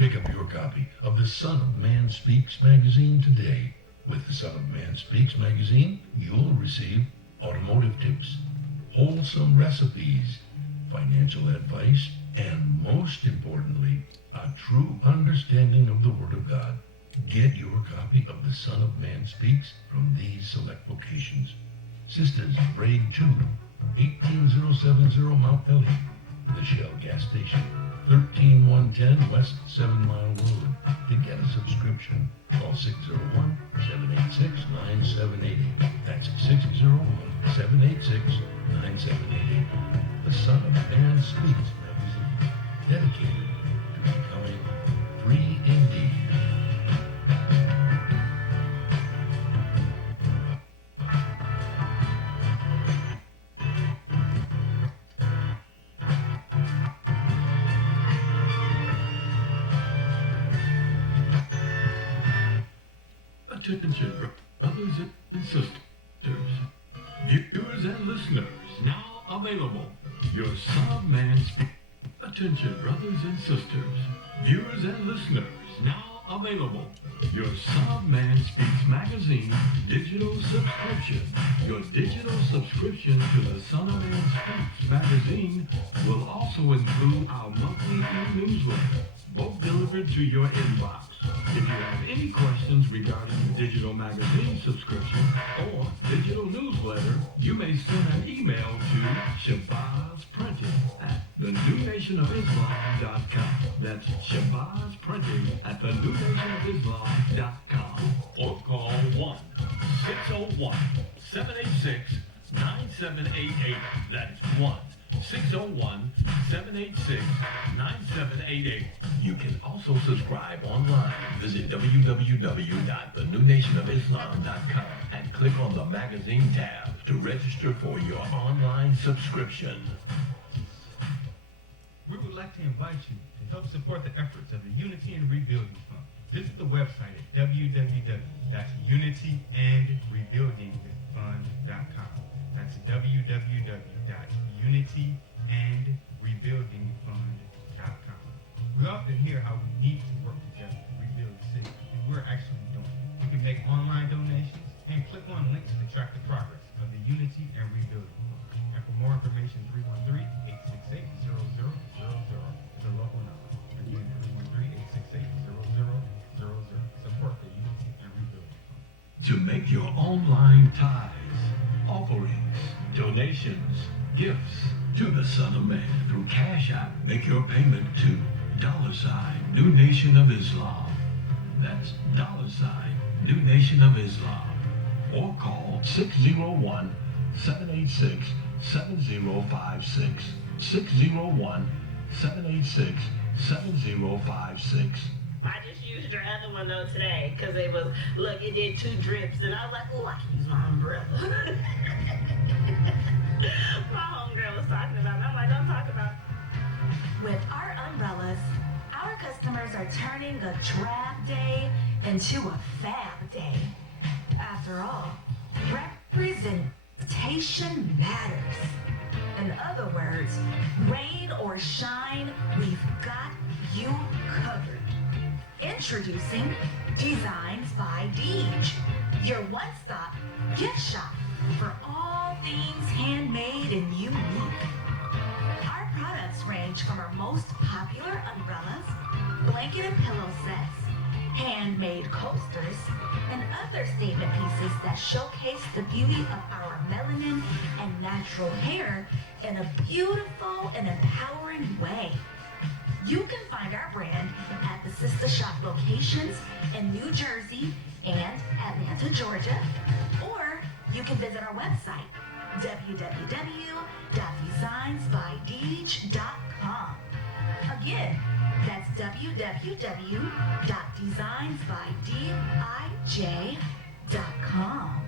Pick up your copy of the Son of Man Speaks magazine today. With the Son of Man Speaks magazine, you'll receive automotive tips, wholesome recipes, financial advice, and most importantly, a true understanding of the Word of God. Get your copy of the Son of Man Speaks from these select locations. Sisters, Braid 2, 18070 Mount Elliott, the Shell gas station, 13110 West 7 Mile Road. To get a subscription, call 601-786-9788. That's 601-786-9788. The Son of Man Speaks magazine, dedicated to becoming free indeed. Attention, brothers and sisters, viewers and listeners, now available. Your Son of Man Speaks. Attention, brothers and sisters, viewers and listeners, now available. Your Son of Man Speaks magazine digital subscription. Your digital subscription to the Son of Man Speaks magazine will also include our monthly e-newsletter, both delivered to your inbox. If you have any questions regarding the digital magazine subscription or digital newsletter, you may send an email to shabazprinting@thenewnationofislam.com. That's shabazprinting@thenewnationofislam.com. Or call 1-601-786-9788. That's 1-601-786-9788. You can also subscribe online. Visit www.thenewnationofislam.com and click on the magazine tab to register for your online subscription. We would like to invite you to help support the efforts of the Unity and Rebuilding Fund. Visit the website at www.unityandrebuildingfund.com. That's www.unityandrebuildingfund.com. We often hear how we need to work together to rebuild the city, and we're actually doing it. You can make online donations and click on links to track the progress of the Unity and Rebuilding Fund. And for more information, 313-868-0000 is a local number. Again, 313-868-0000. Support the Unity and Rebuilding Fund. To make your online tithes, offerings, donations, gifts to the Son of Man through Cash App, make your payment to $New Nation of Islam. That's $New Nation of Islam. Or call 601-786-7056. 601-786-7056. I just used your other one though today because it was, look, it did 2 drips and I was like, oh, I can use my umbrella. My homegirl was talking about it. I'm like, don't talk about it. With our umbrellas, our customers are turning a drab day into a fab day. After all, representation matters. In other words, rain or shine, we've got you covered. Introducing Designs by Deej, your one-stop gift shop for all things handmade and unique. Our products range from our most popular umbrellas, blanket and pillow sets, handmade coasters, and other statement pieces that showcase the beauty of our melanin and natural hair in a beautiful and empowering way. You can find our brand at the sister shop locations in New Jersey and Atlanta, Georgia, or you can visit our website, www.designsbydeej.com. Again, that's www.designsbydeej.com.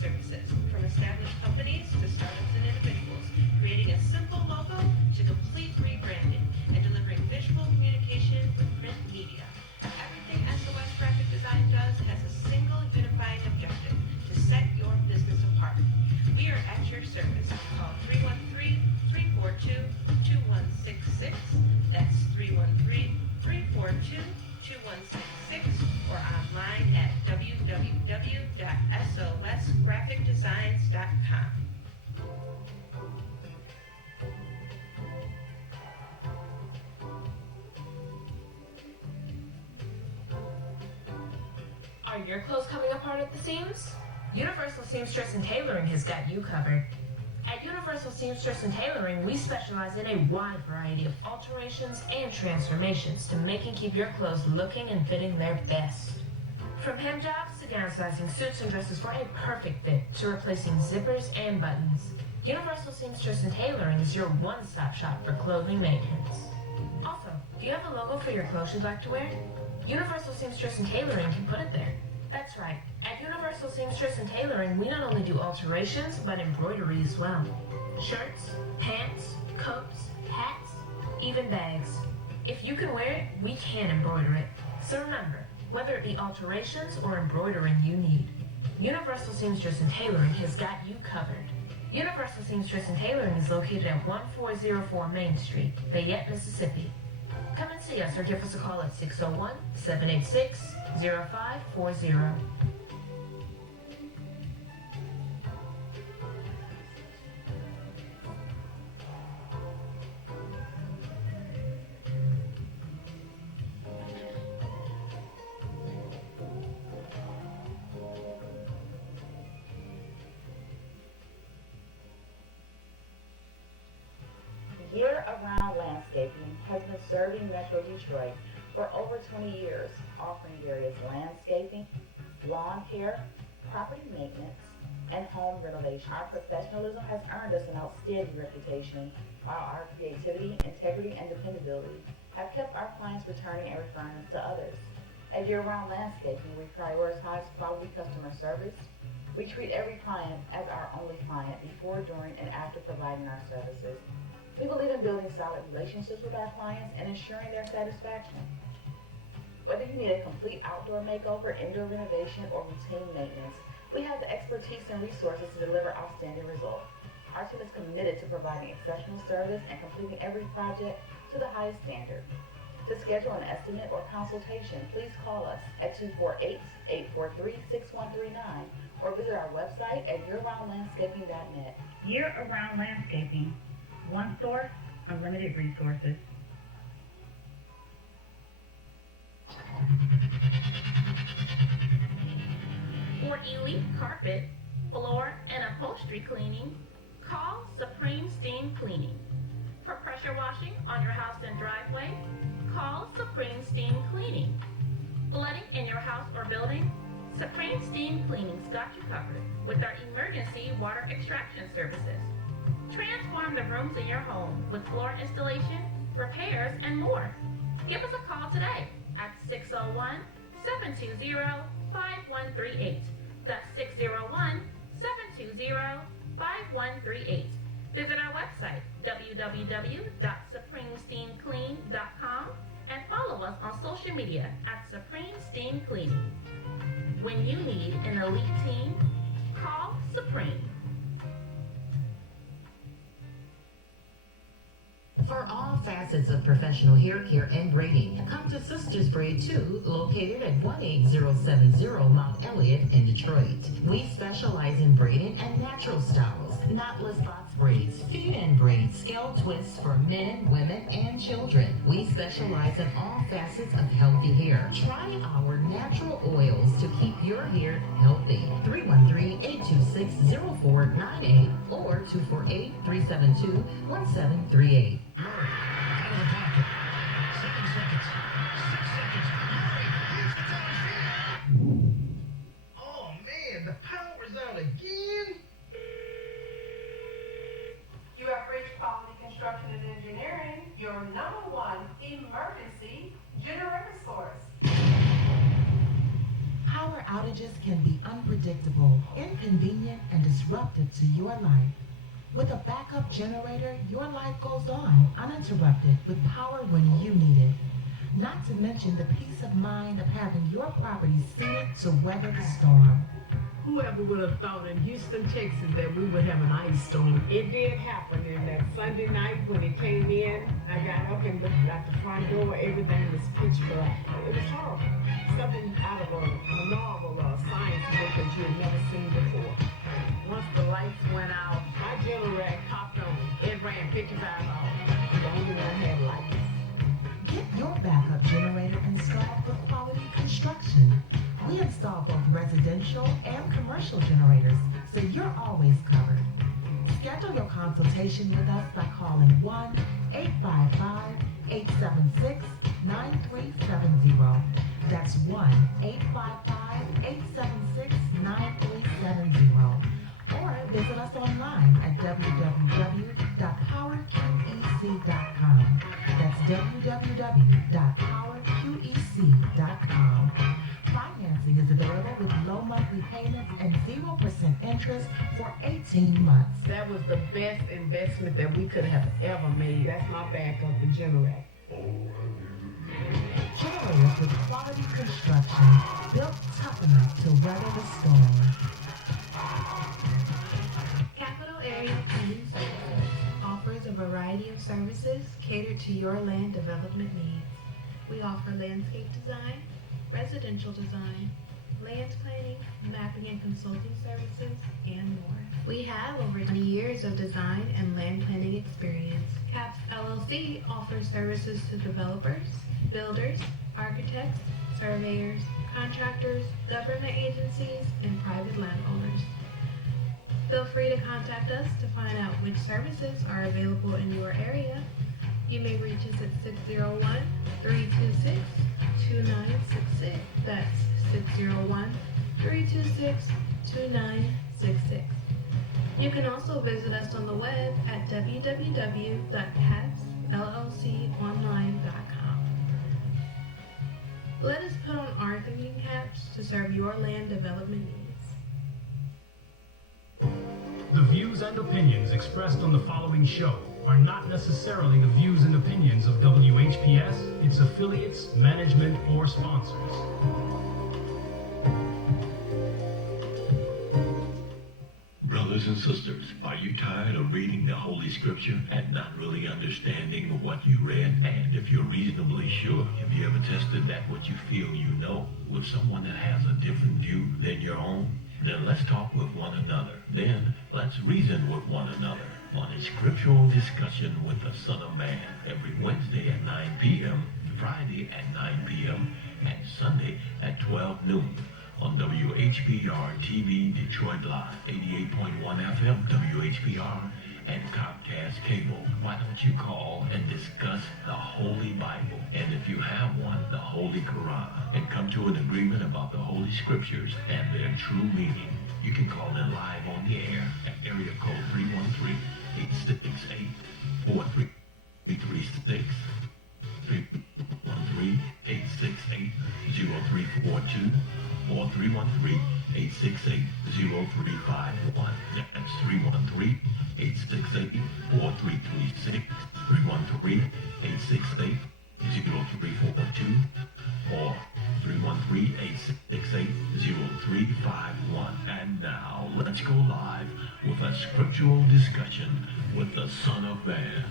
Services from established companies to startups and individuals, creating a simple logo 642-2166 or online at www.sosgraphicdesigns.com. Are your clothes coming apart at the seams? Universal Seamstress and Tailoring has got you covered. At Universal Seamstress and Tailoring, we specialize in a wide variety of alterations and transformations to make and keep your clothes looking and fitting their best. From hem jobs to downsizing suits and dresses for a perfect fit to replacing zippers and buttons, Universal Seamstress and Tailoring is your one-stop shop for clothing maintenance. Also, do you have a logo for your clothes you'd like to wear? Universal Seamstress and Tailoring can put it there. That's right. At Universal Seamstress and Tailoring, we not only do alterations, but embroidery as well. Shirts, pants, coats, hats, even bags. If you can wear it, we can embroider it. So remember, whether it be alterations or embroidering you need, Universal Seamstress and Tailoring has got you covered. Universal Seamstress and Tailoring is located at 1404 Main Street, Fayette, Mississippi. Come and see us or give us a call at 601-786-0540. Year-Around Landscaping has been serving Metro Detroit for over 20 years, offering various landscaping, lawn care, property maintenance, and home renovation. Our professionalism has earned us an outstanding reputation, while our creativity, integrity, and dependability have kept our clients returning and referring us to others. At Year-Round Landscaping, we prioritize quality customer service. We treat every client as our only client before, during, and after providing our services. We believe in building solid relationships with our clients and ensuring their satisfaction. Whether you need a complete outdoor makeover, indoor renovation, or routine maintenance, we have the expertise and resources to deliver outstanding results. Our team is committed to providing exceptional service and completing every project to the highest standard. To schedule an estimate or consultation, please call us at 248-843-6139 or visit our website at yearroundlandscaping.net. Year-Around Landscaping. One source, unlimited resources. For elite carpet, floor, and upholstery cleaning, call Supreme Steam Cleaning. For pressure washing on your house and driveway, call Supreme Steam Cleaning. Flooding in your house or building, Supreme Steam Cleaning's got you covered with our emergency water extraction services. Transform the rooms in your home with floor installation, repairs, and more. Give us a call today at 601-720-5138. That's 601-720-5138. Visit our website, www.supremesteamclean.com, and follow us on social media at Supreme Steam Cleaning. When you need an elite team, call Supreme. For all facets of professional hair care and braiding, come to Sisters Braid 2, located at 18070 Mount Elliott in Detroit. We specialize in braiding and natural styles, knotless box braids, feed-in braids, scale twists for men, women, and children. We specialize in all facets of healthy hair. Try our natural oils to keep your hair healthy. 313-826-0498 or 248-372-1738. Out of the pocket. 7 seconds. 6 seconds. Murray hits the downfield. Oh man, the power's out again. You have reached Quality Construction and Engineering, your #1 emergency generator source. Power outages can be unpredictable, inconvenient, and disruptive to your life. With a backup generator, your life goes on uninterrupted with power when you need it. Not to mention the peace of mind of having your property seated to weather the storm. Whoever would have thought in Houston, Texas that we would have an ice storm? It did happen, and that Sunday night when it came in, I got up and looked at the front door, everything was pitch black. It was horrible. Something out of a novel or a science book that you had never seen before. Once the lights went out, my generator popped on. It ran 55 hours. The only one had lights. Get your backup generator installed with Quality Construction. We install both residential and commercial generators, so you're always covered. Schedule your consultation with us by calling 1-855-876-9370. That's 1-855-876-9370. Or visit us online at www.powerqec.com. That's www.powerqec.com. Financing is available with low monthly payments and 0% interest for 18 months. That was the best investment that we could have ever made. That's my backup, the generator. Generators with Quality Construction, built tough enough to weather the storm. Capital Area Planning Services offers a variety of services catered to your land development needs. We offer landscape design, residential design, land planning, mapping and consulting services, and more. We have over 20 years of design and land planning experience. CAPS LLC offers services to developers, builders, architects, surveyors, contractors, government agencies, and private landowners. Feel free to contact us to find out which services are available in your area. You may reach us at 601-326-2966. That's 601-326-2966. You can also visit us on the web at www.capsllconline.com. Let us put on our thinking caps to serve your land development needs. The views and opinions expressed on the following show are not necessarily the views and opinions of WHPS, its affiliates, management, or sponsors. Brothers and sisters, are you tired of reading the Holy Scripture and not really understanding what you read? And if you're reasonably sure, have you ever tested that what you feel you know with someone that has a different view than your own? Then let's talk with one another. Then let's reason with one another on a Scriptural Discussion with the Son of Man every Wednesday at 9 p.m., Friday at 9 p.m., and Sunday at 12 noon. On WHPR TV Detroit Live, 88.1 FM WHPR, and Comcast Cable. Why don't you call and discuss the Holy Bible, and if you have one, the Holy Quran, and come to an agreement about the Holy Scriptures and their true meaning? You can call in live on the air at area code 313-868-4336, 313-868-0342, or 313-868-0351. That's 313-868-4336, 313-868-0342, or 313-868-0351. And now, let's go live with a Scriptural Discussion with the Son of Man.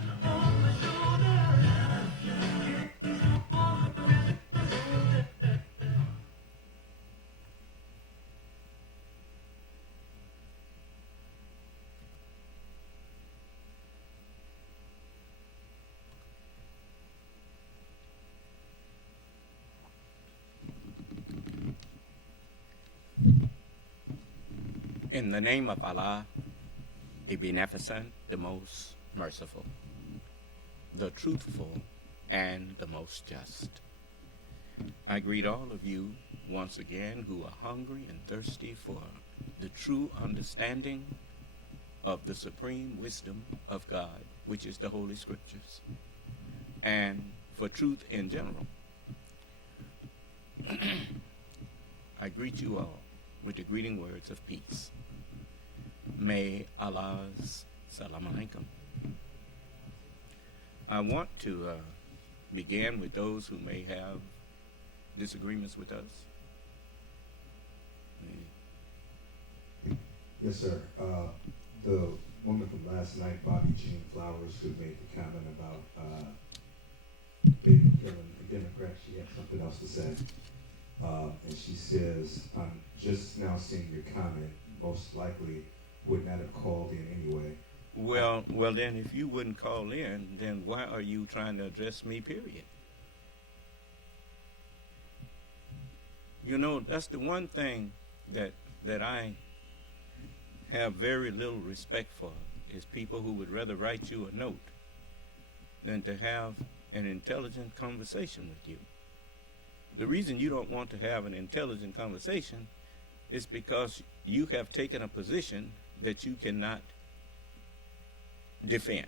In the name of Allah, the Beneficent, the Most Merciful, the Truthful, and the Most Just. I greet all of you once again who are hungry and thirsty for the true understanding of the supreme wisdom of God, which is the Holy Scriptures, and for truth in general. I greet you all with the greeting words of peace. May Allah's salam alaikum. I want to begin with those who may have disagreements with us. Yes, sir. The woman from last night, Bobby Jean Flowers, who made the comment about baby killing a Democrat, she had something else to say. And she says, I'm just now seeing your comment, most likely would not have called in anyway. Well, then if you wouldn't call in, then why are you trying to address me, period? You know, that's the one thing that I have very little respect for, is people who would rather write you a note than to have an intelligent conversation with you. The reason you don't want to have an intelligent conversation is because you have taken a position that you cannot defend.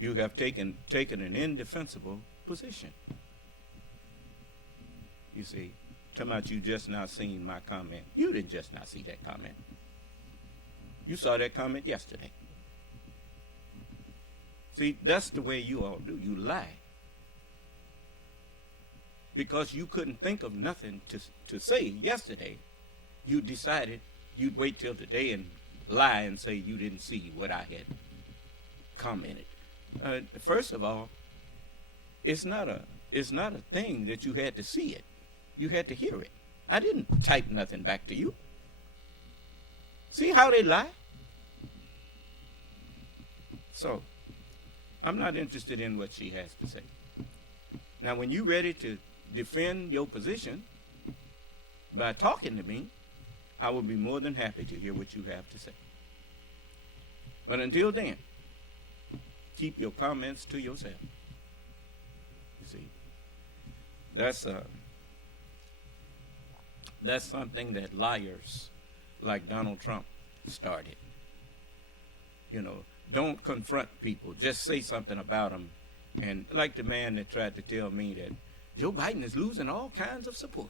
You have taken an indefensible position. You see, talking about you just now seen my comment. You didn't just not see that comment. You saw that comment yesterday. See, that's the way you all do. You lie. Because you couldn't think of nothing to say yesterday, you decided you'd wait till today and lie and say you didn't see what I had commented. First of all, it's not a thing that you had to see it. You had to hear it. I didn't type nothing back to you. See how they lie? So, I'm not interested in what she has to say. Now, when you're ready to defend your position by talking to me, I will be more than happy to hear what you have to say. But until then, keep your comments to yourself. You see, that's something that liars like Donald Trump started. You know, don't confront people. Just say something about them. And like the man that tried to tell me that Joe Biden is losing all kinds of support.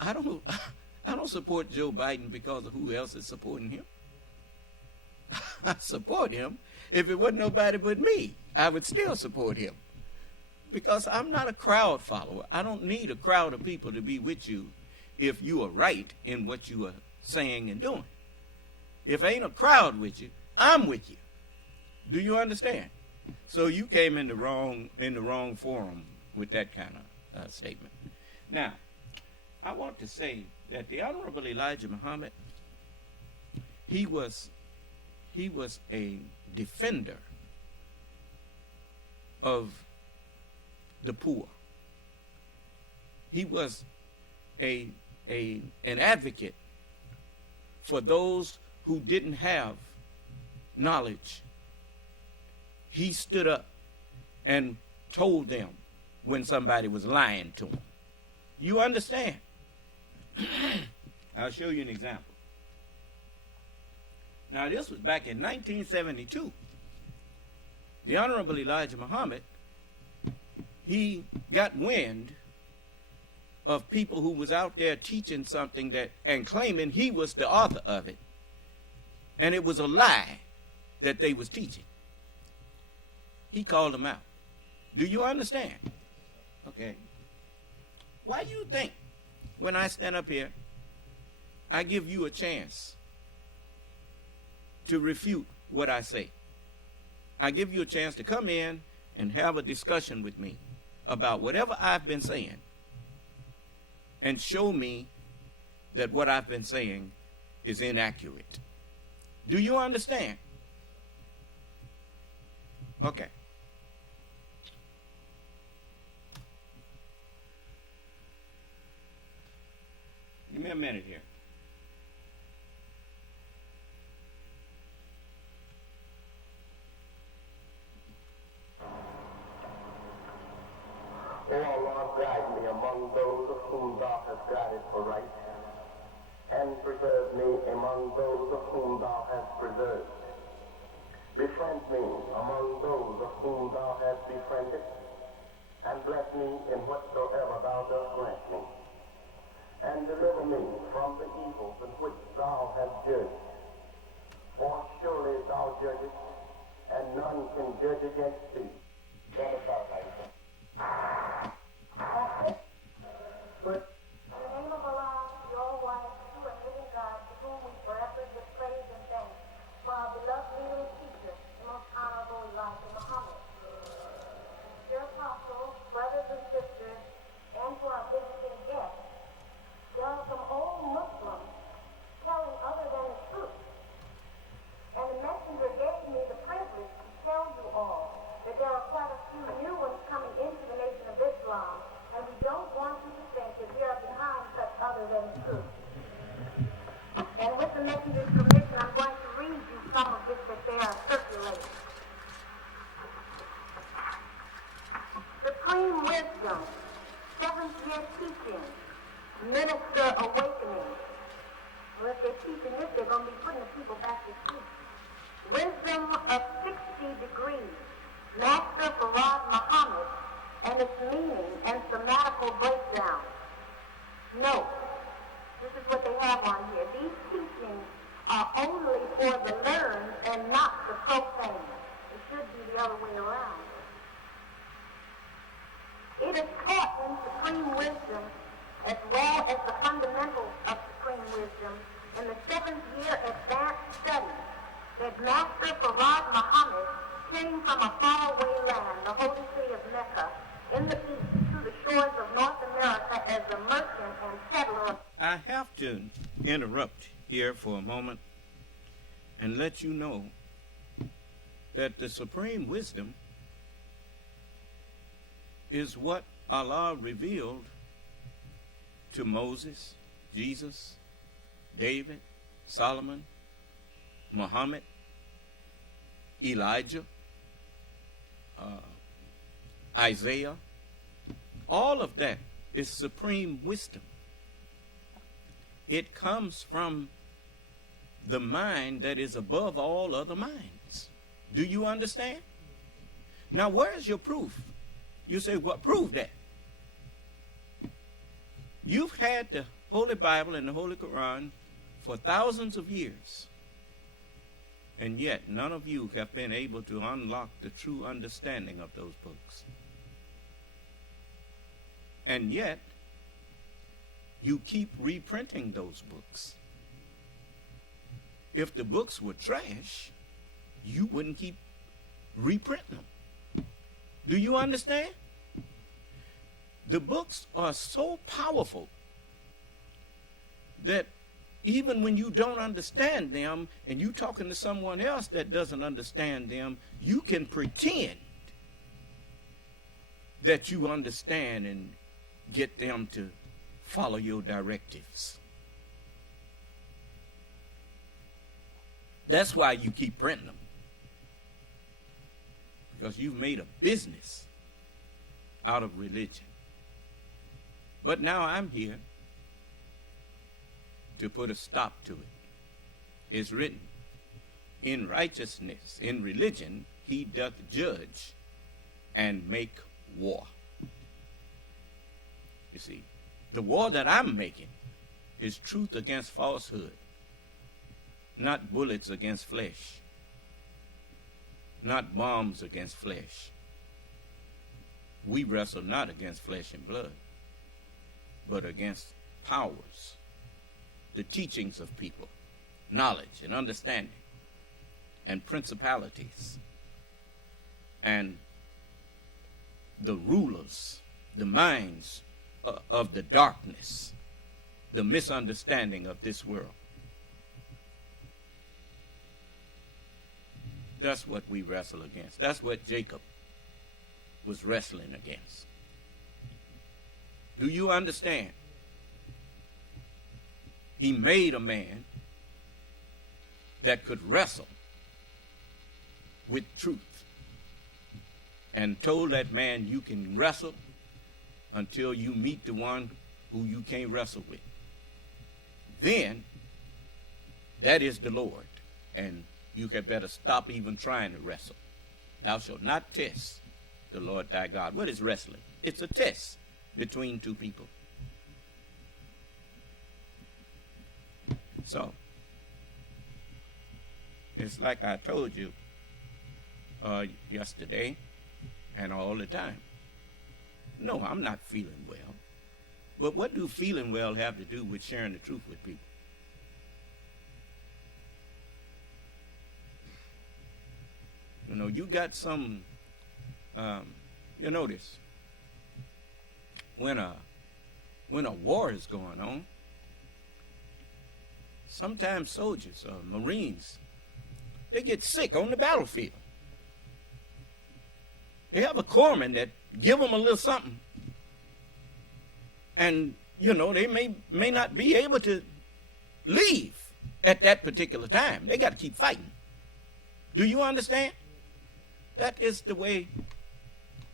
I don't support Joe Biden because of who else is supporting him. I support him. If it wasn't nobody but me, I would still support him. Because I'm not a crowd follower. I don't need a crowd of people to be with you if you are right in what you are saying and doing. If ain't a crowd with you, I'm with you. Do you understand? So you came in the wrong forum with that kind of statement. Now, I want to say that the Honorable Elijah Muhammad, he was a defender of the poor. He was an advocate for those who didn't have knowledge. He stood up and told them when somebody was lying to him. You understand? I'll show you an example. Now, this was back in 1972. The Honorable Elijah Muhammad, he got wind of people who was out there teaching something and claiming he was the author of it. And it was a lie that they was teaching. He called them out. Do you understand? Okay. Why do you think when I stand up here, I give you a chance to refute what I say? I give you a chance to come in and have a discussion with me about whatever I've been saying and show me that what I've been saying is inaccurate. Do you understand? Okay. Give me a minute here. O Allah, guide me among those of whom thou hast guided for right, and preserve me among those of whom thou hast preserved. Befriend me among those of whom thou hast befriended, and bless me in whatsoever thou dost grant me. And deliver me from the evils in which thou hast judged. For surely thou judgest, and none can judge against thee. Brother Fahrenheit. But in the name of Allah, your wife, wisdom, seventh year teaching, minister awakening. Well, if they're teaching this, they're going to be putting the people back to sleep. Wisdom of 60 degrees, Master Farad Muhammad, and its meaning and thematical breakdown. Note, this is what they have on here. These teachings are only for the learned and not the profane. It should be the other way around. It is taught in supreme wisdom as well as the fundamentals of supreme wisdom in the 7th year advanced study that Master Farad Muhammad came from a faraway land, the holy city of Mecca, in the east to the shores of North America as a merchant and settler. I have to interrupt here for a moment and let you know that the supreme wisdom is what Allah revealed to Moses, Jesus, David, Solomon, Muhammad, Elijah, Isaiah. All of that is supreme wisdom. It comes from the mind that is above all other minds. Do you understand? Now, where's your proof? You say, what proved that? You've had the Holy Bible and the Holy Quran for thousands of years, and yet none of you have been able to unlock the true understanding of those books. And yet, you keep reprinting those books. If the books were trash, you wouldn't keep reprinting them. Do you understand? The books are so powerful that even when you don't understand them and you're talking to someone else that doesn't understand them, you can pretend that you understand and get them to follow your directives. That's why you keep printing them. Because you've made a business out of religion. But now I'm here to put a stop to it. It's written, in righteousness, in religion, he doth judge and make war. You see, the war that I'm making is truth against falsehood, not bullets against flesh, not bombs against flesh. We wrestle not against flesh and blood, but against powers, the teachings of people, knowledge and understanding, and principalities, and the rulers, the minds of the darkness, the misunderstanding of this world. That's what we wrestle against. That's what Jacob was wrestling against. Do you understand? He made a man that could wrestle with truth and told that man, you can wrestle until you meet the one who you can't wrestle with. Then, that is the Lord, and you had better stop even trying to wrestle. Thou shalt not test the Lord thy God. What is wrestling? It's a test between two people. So, it's like I told you yesterday and all the time. No, I'm not feeling well. But what do feeling well have to do with sharing the truth with people? You know, you got some, you notice, when a war is going on, sometimes soldiers or Marines, they get sick on the battlefield. They have a corpsman that give them a little something. And, you know, they may not be able to leave at that particular time. They got to keep fighting. Do you understand? That is the way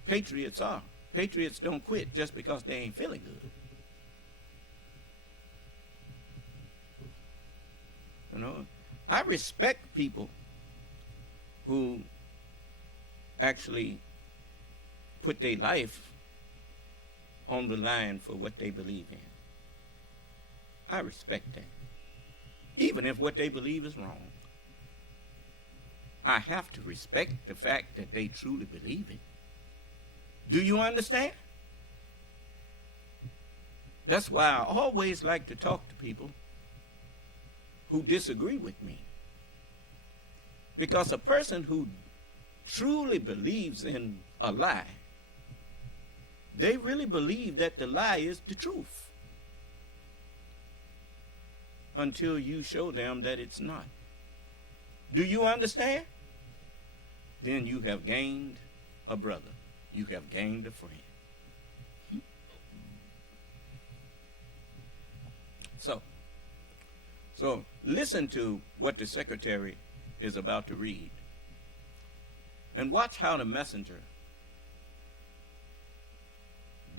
patriots are. Patriots don't quit just because they ain't feeling good. You know, I respect people who actually put their life on the line for what they believe in. I respect that. Even if what they believe is wrong. I have to respect the fact that they truly believe it. Do you understand? That's why I always like to talk to people who disagree with me. Because a person who truly believes in a lie, they really believe that the lie is the truth until you show them that it's not. Do you understand? Then you have gained a brother. You have gained a friend. So listen to what the secretary is about to read. And watch how the messenger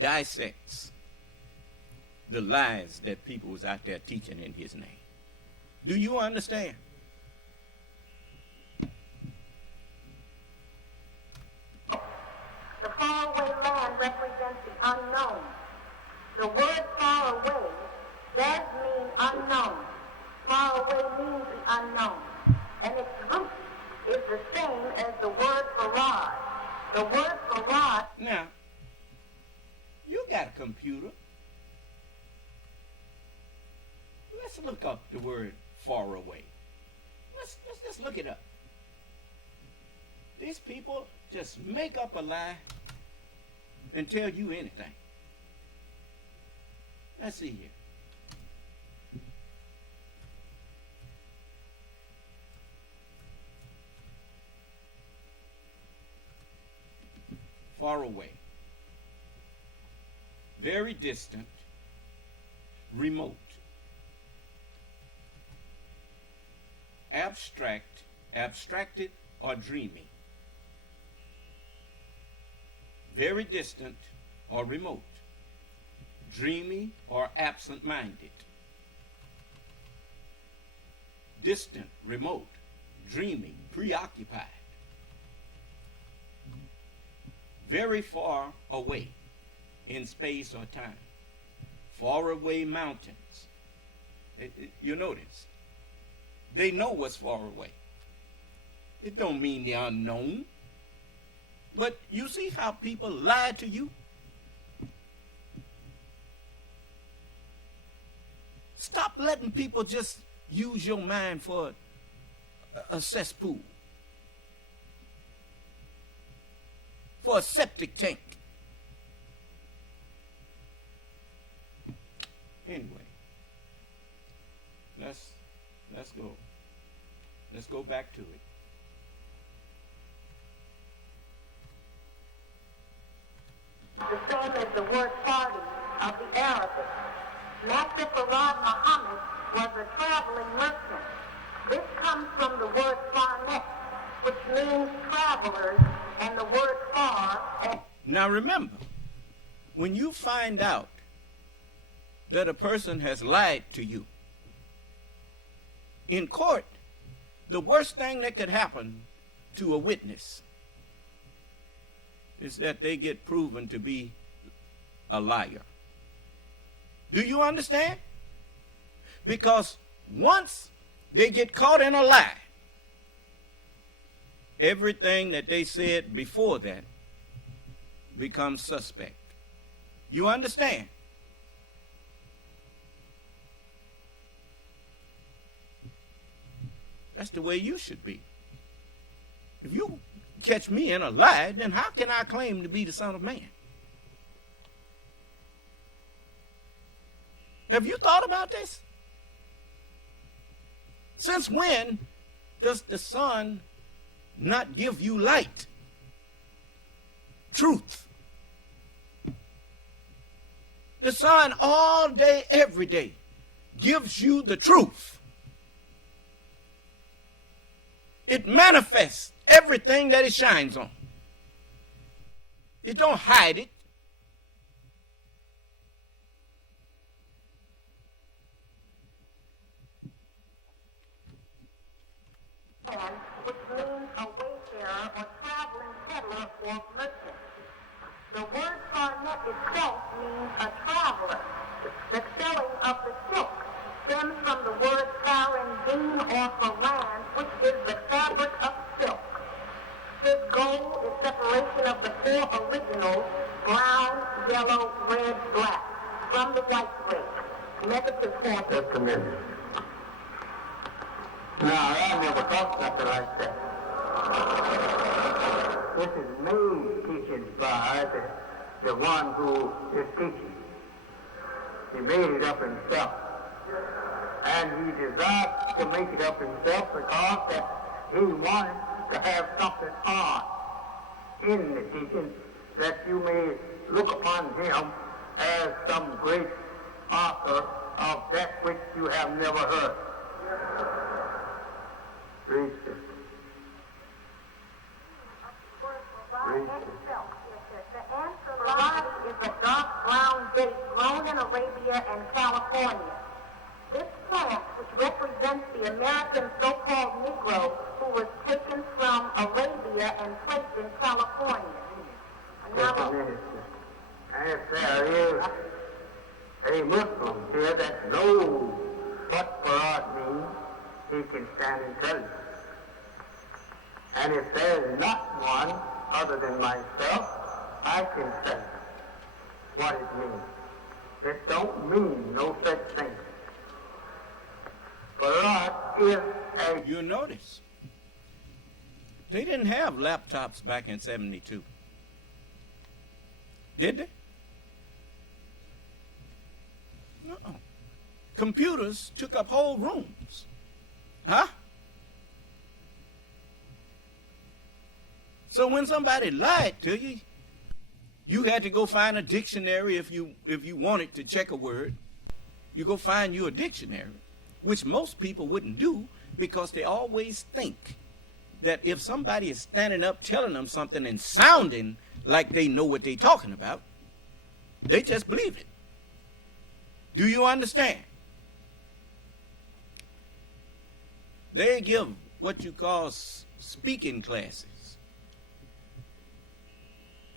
dissects the lies that people was out there teaching in his name. Do you understand? The faraway land represents the unknown. The word far away does mean unknown. Far away means the unknown. And its root is the same as the word for rod. The word for rod... Now, you got a computer. Let's look up the word far away. Let's just look it up. These people just make up a lie and tell you anything. Let's see here. Far away. Very distant. Remote. Abstract, abstracted, or dreamy. Very distant or remote. Dreamy or absent-minded. Distant, remote, dreaming, preoccupied. Very far away in space or time. Far away mountains. You notice, they know what's far away. It don't mean the unknown. But you see how people lie to you? Stop letting people just use your mind for a cesspool, for a septic tank. Anyway, let's go. Let's go back to it. The same as the word party of the Arabic. Master Farad Muhammad was a traveling merchant. This comes from the word farnet, which means travelers, and the word far. Now remember, when you find out that a person has lied to you, in court, the worst thing that could happen to a witness is that they get proven to be a liar. Do you understand? Because once they get caught in a lie, everything that they said before that becomes suspect. You understand? That's the way you should be. If you catch me in a lie, then how can I claim to be the Son of Man? Have you thought about this? Since when does the sun not give you light? Truth. The sun all day, every day, gives you the truth. It manifests everything that it shines on. It don't hide it. or merchant. The word farnet itself means a traveler. The selling of the silk stems from the word farandine or farand, which is the fabric of silk. His goal is separation of the four originals, brown, yellow, red, black, from the white race. Method is formed. Just a minute. Now, I never thought something like that. This is made teaching by the one who is teaching. He made it up himself. And he desired to make it up himself because that he wanted to have something on in the teaching that you may look upon him as some great author of that which you have never heard. Read, sister. Read, sister. The answer variety is a dark brown date grown in Arabia and California. This plant, which represents the American so-called Negro who was taken from Arabia and placed in California. Just a minute, sister. And if there is a Muslim here that knows what Farad means, he can stand and tell you. And if there is not one other than myself, I can tell you what it means. It don't mean no such thing. Farad is a... You notice, they didn't have laptops back in 72. Did they? No. Computers took up whole rooms. Huh? So when somebody lied to you, you had to go find a dictionary if you wanted to check a word. You go find you a dictionary, which most people wouldn't do because they always think that if somebody is standing up telling them something and sounding like they know what they're talking about, they just believe it. Do you understand? They give what you call speaking classes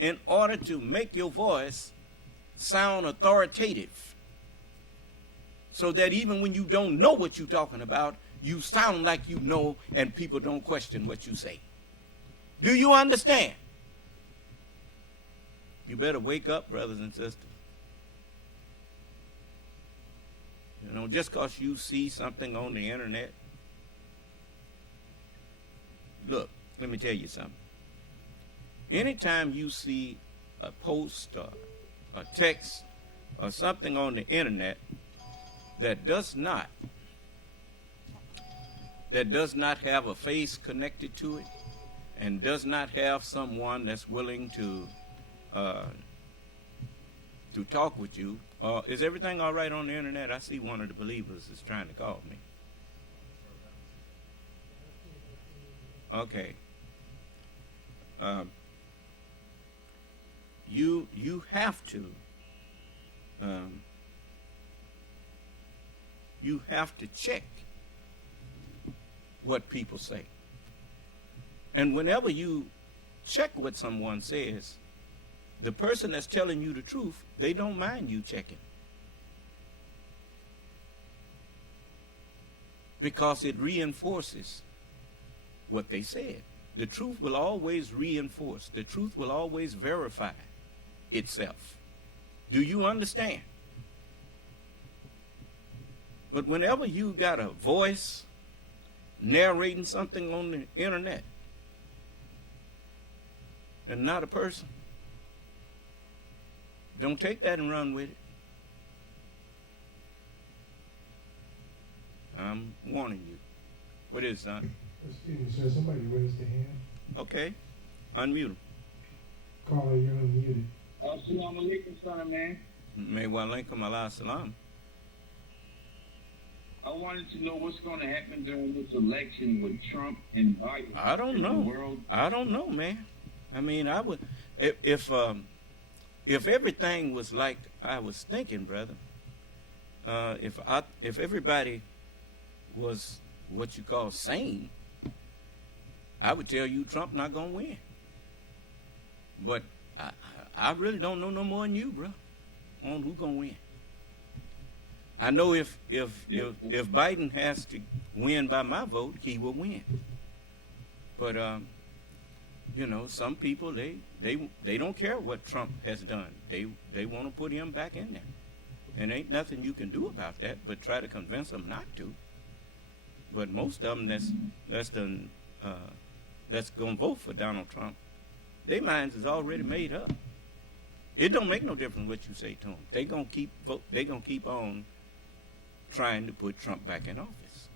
in order to make your voice sound authoritative, so that even when you don't know what you're talking about, you sound like you know and people don't question what you say. Do you understand? You better wake up, brothers and sisters. You know, just because you see something on the internet. Look, let me tell you something. Anytime you see a post or a text or something on the internet that does not have a face connected to it and does not have someone that's willing to talk with you, is everything all right on the internet? I see one of the believers is trying to call me. Okay. You have to check what people say. And whenever you check what someone says, the person that's telling you the truth, they don't mind you checking. Because it reinforces what they said. The truth will always reinforce. The truth will always verify itself. Do you understand? But whenever you got a voice narrating something on the internet and not a person, don't take that and run with it. I'm warning you. What is it, son? Excuse me, sir. Somebody raised their hand. Okay. Unmute him. Caller, you're unmuted. Assalamu alaikum, son of man. May wa alaikum ala salam. I wanted to know what's going to happen during this election with Trump and Biden. I don't know. I don't know, man. I mean, I would if everything was like I was thinking, brother. If everybody was what you call sane, I would tell you Trump not gonna win. But I really don't know no more than you, bro, on who gonna win. I know if Biden has to win by my vote, he will win. But you know, some people they don't care what Trump has done. They want to put him back in there, and ain't nothing you can do about that but try to convince them not to. But most of them that's gonna vote for Donald Trump, their minds is already made up. It don't make no difference what you say to them. They gonna keep on trying to put Trump back in office.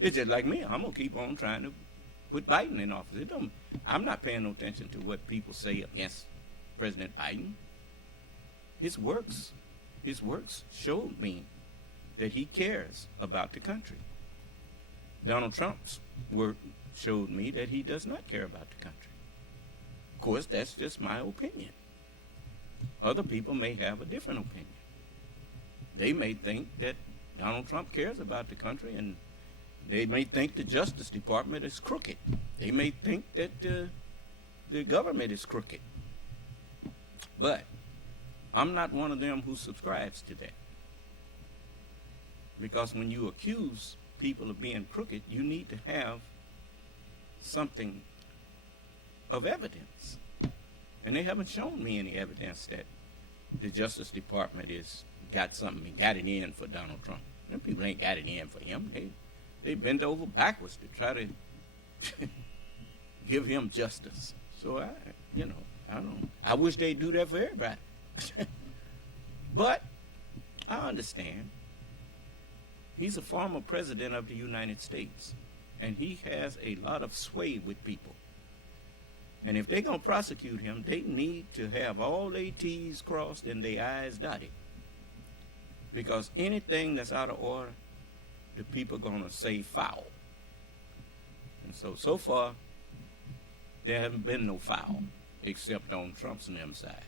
It's just like me. I'm gonna keep on trying to put Biden in office. I'm not paying no attention to what people say against President Biden. His works showed me that he cares about the country. Donald Trump's work showed me that he does not care about the country. Of course, that's just my opinion. Other people may have a different opinion. They may think that Donald Trump cares about the country, and they may think the Justice Department is crooked. They may think that the government is crooked. But I'm not one of them who subscribes to that. Because when you accuse people of being crooked, you need to have something of evidence. And they haven't shown me any evidence that the Justice Department got it in for Donald Trump. Them people ain't got it in for him. They bent over backwards to try to give him justice. So I don't know. I wish they'd do that for everybody. But I understand. He's a former president of the United States, and he has a lot of sway with people. And if they're going to prosecute him, they need to have all their T's crossed and their I's dotted. Because anything that's out of order, the people are going to say foul. And so far, there haven't been no foul, except on Trump's and them side,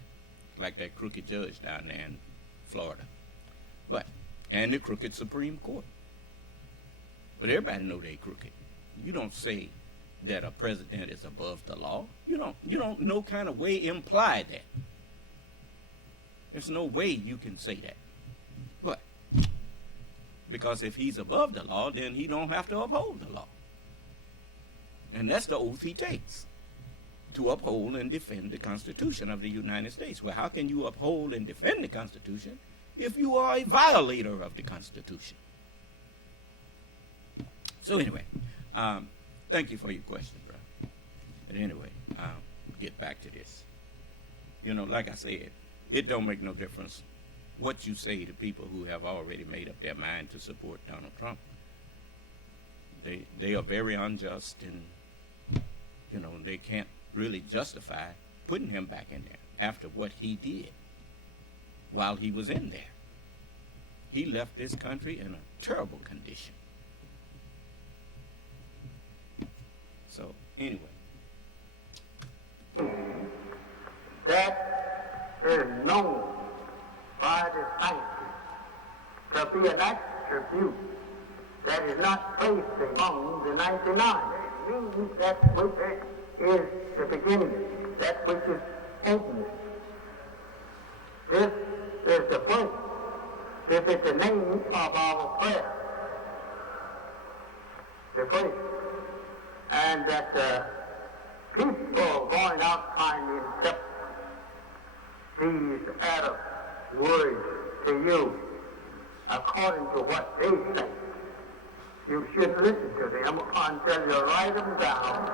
like that crooked judge down there in Florida. And the crooked Supreme Court. But everybody know they crooked. You don't say that a president is above the law. You don't no kind of way imply that. There's no way you can say that. But because if he's above the law, then he don't have to uphold the law. And that's the oath he takes, to uphold and defend the Constitution of the United States. Well, how can you uphold and defend the Constitution if you are a violator of the Constitution? So anyway, thank you for your question, bro. But anyway, get back to this. You know, like I said, it don't make no difference what you say to people who have already made up their mind to support Donald Trump. They are very unjust, and you know, they can't really justify putting him back in there after what he did while he was in there. He left this country in a terrible condition. So anyway, that is known by the scientists to be an attribute that is not placed among the 99. It means that which is the beginning, that which is infinite. This is the first. This is the name of our prayer. The first. And that people going out trying to interpret these Arab words to you according to what they think. You should listen to them until you write them down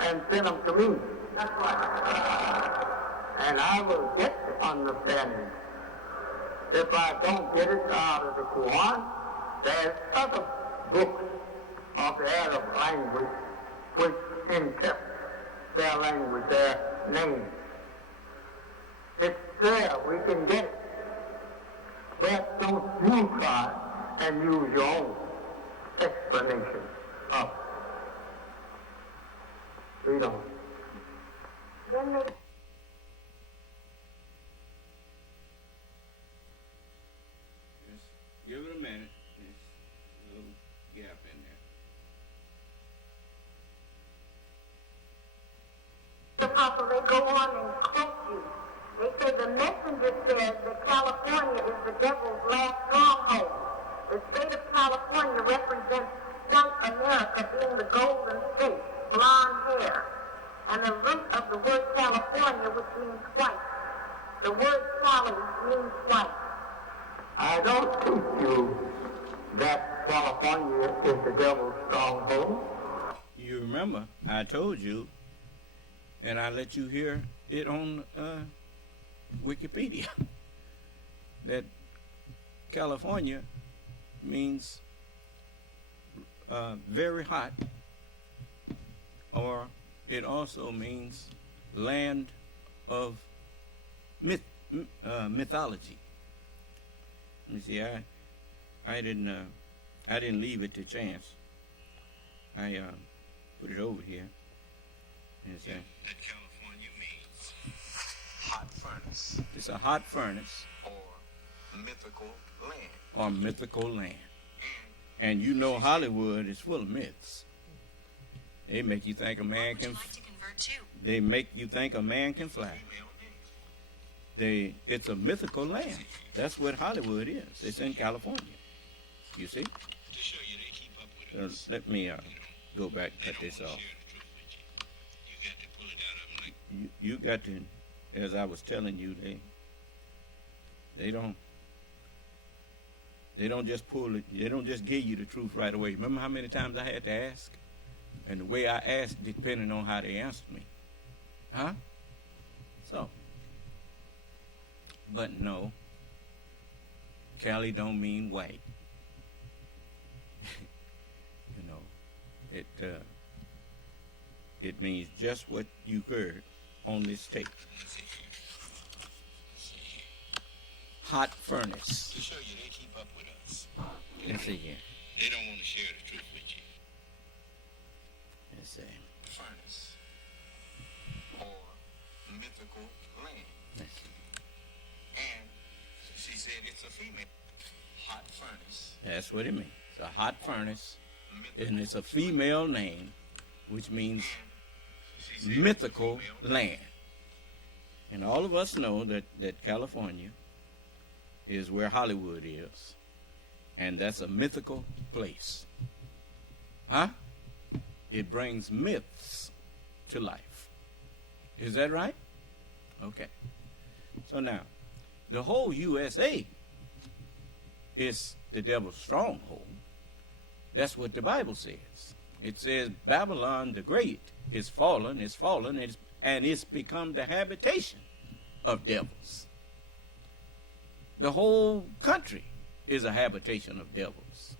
and send them to me. That's right. And I will get the understanding. If I don't get it out of the Quran, there's other books of the Arab language which interpret their language, their names. It's there, we can get it. But don't you try and use your own explanation of it. We don't. Then they... Give it a minute. There's a little gap in there. The population go on and quote you. They say the messenger says that California is the devil's last stronghold. The state of California represents white America being the golden state, blonde hair, and the root of the word California, which means white. The word Cali means white. I don't teach you that California is the devil's stronghold. You remember, I told you, and I let you hear it on Wikipedia, that California means very hot, or it also means land of mythology. Let me see. I didn't leave it to chance. I put it over here. And it's that California means hot furnace. It's a hot furnace. Or mythical land. Or mythical land. And you know Hollywood is full of myths. They make you think a man can. They make you think a man can fly. It's a mythical land. That's what Hollywood is. It's in California. You see? To show you they keep up with us. Let me go back and cut this off. You got to pull it out of them like. You got to, as I was telling you, they don't just pull it. They don't just give you the truth right away. Remember how many times I had to ask? And the way I asked depending on how they answered me. Huh? So. But no. Cali don't mean white. You know, it means just what you heard on this tape. Hot furnace. To show you they keep up with us. Let's see here. They don't want to share the truth with you. Let's see. Furnace. Or mythical land. Let's see. And she said it's a female hot furnace. That's what it means. It's a hot furnace. And it's a female name, which means mythical land. And all of us know that California is where Hollywood is. And that's a mythical place. Huh? It brings myths to life. Is that right? Okay. So now, the whole USA is the devil's stronghold. That's what the Bible says. It says Babylon the Great is fallen, and it's become the habitation of devils. The whole country is a habitation of devils.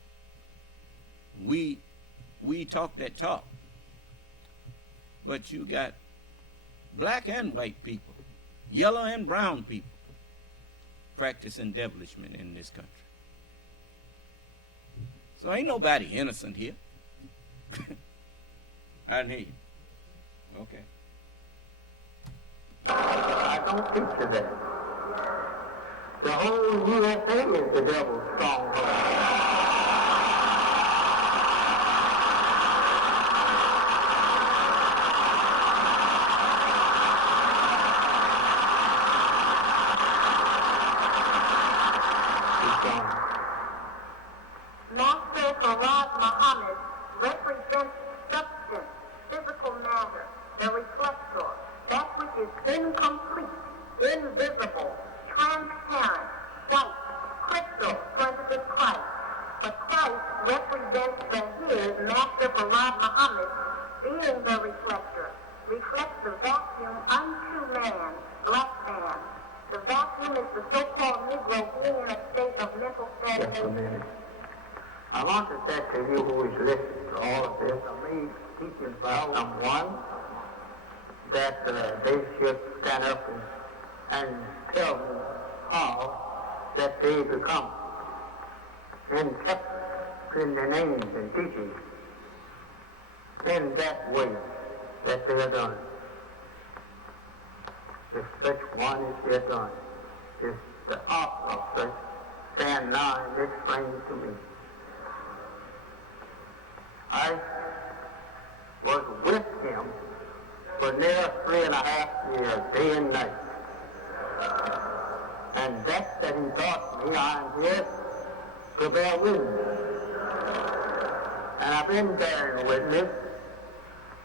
We talk that talk, but you got black and white people, yellow and brown people practicing devilishment in this country. So ain't nobody innocent here. I didn't hear you. Okay. I don't teach you that. The whole USA is the devil's stronghold. Master Farad Muhammad represents substance, physical matter, the reflector, that which is incomplete, invisible, transparent, white, crystal, for Christ. But Christ represents Master Farad Muhammad, being the reflector, reflects the vacuum unto man, black man. The vacuum is the so-called Negro being in a state of mental stagnation. Just a minute. I want to say to you who is listening to all of this, I mean, teaching by someone that they should stand up and tell me how that they become and kept in their names and teachings in that way that they are done. If such one is there done, if the author of such stand now and explain to me. I was with him for near 3.5 years, day and night. And that he taught me, I'm here to bear witness. And I've been bearing witness,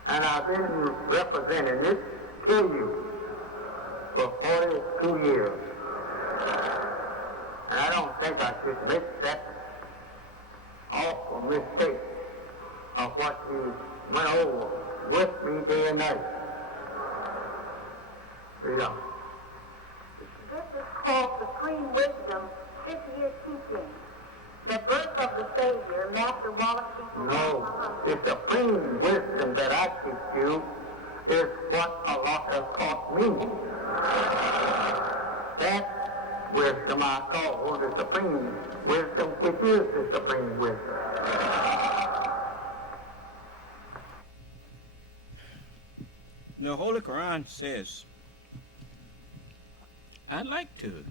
and I've been representing it to you for 42 years. And I don't think I should make that awful mistake of what he went over with me day and night. Yeah. This is called Supreme Wisdom, 5th-year teaching. The birth of the Savior, Master Wallace C. No, the supreme wisdom that I teach you is what Allah has taught me. That wisdom I call the supreme wisdom, which is the supreme wisdom. The Holy Quran says, I'd like to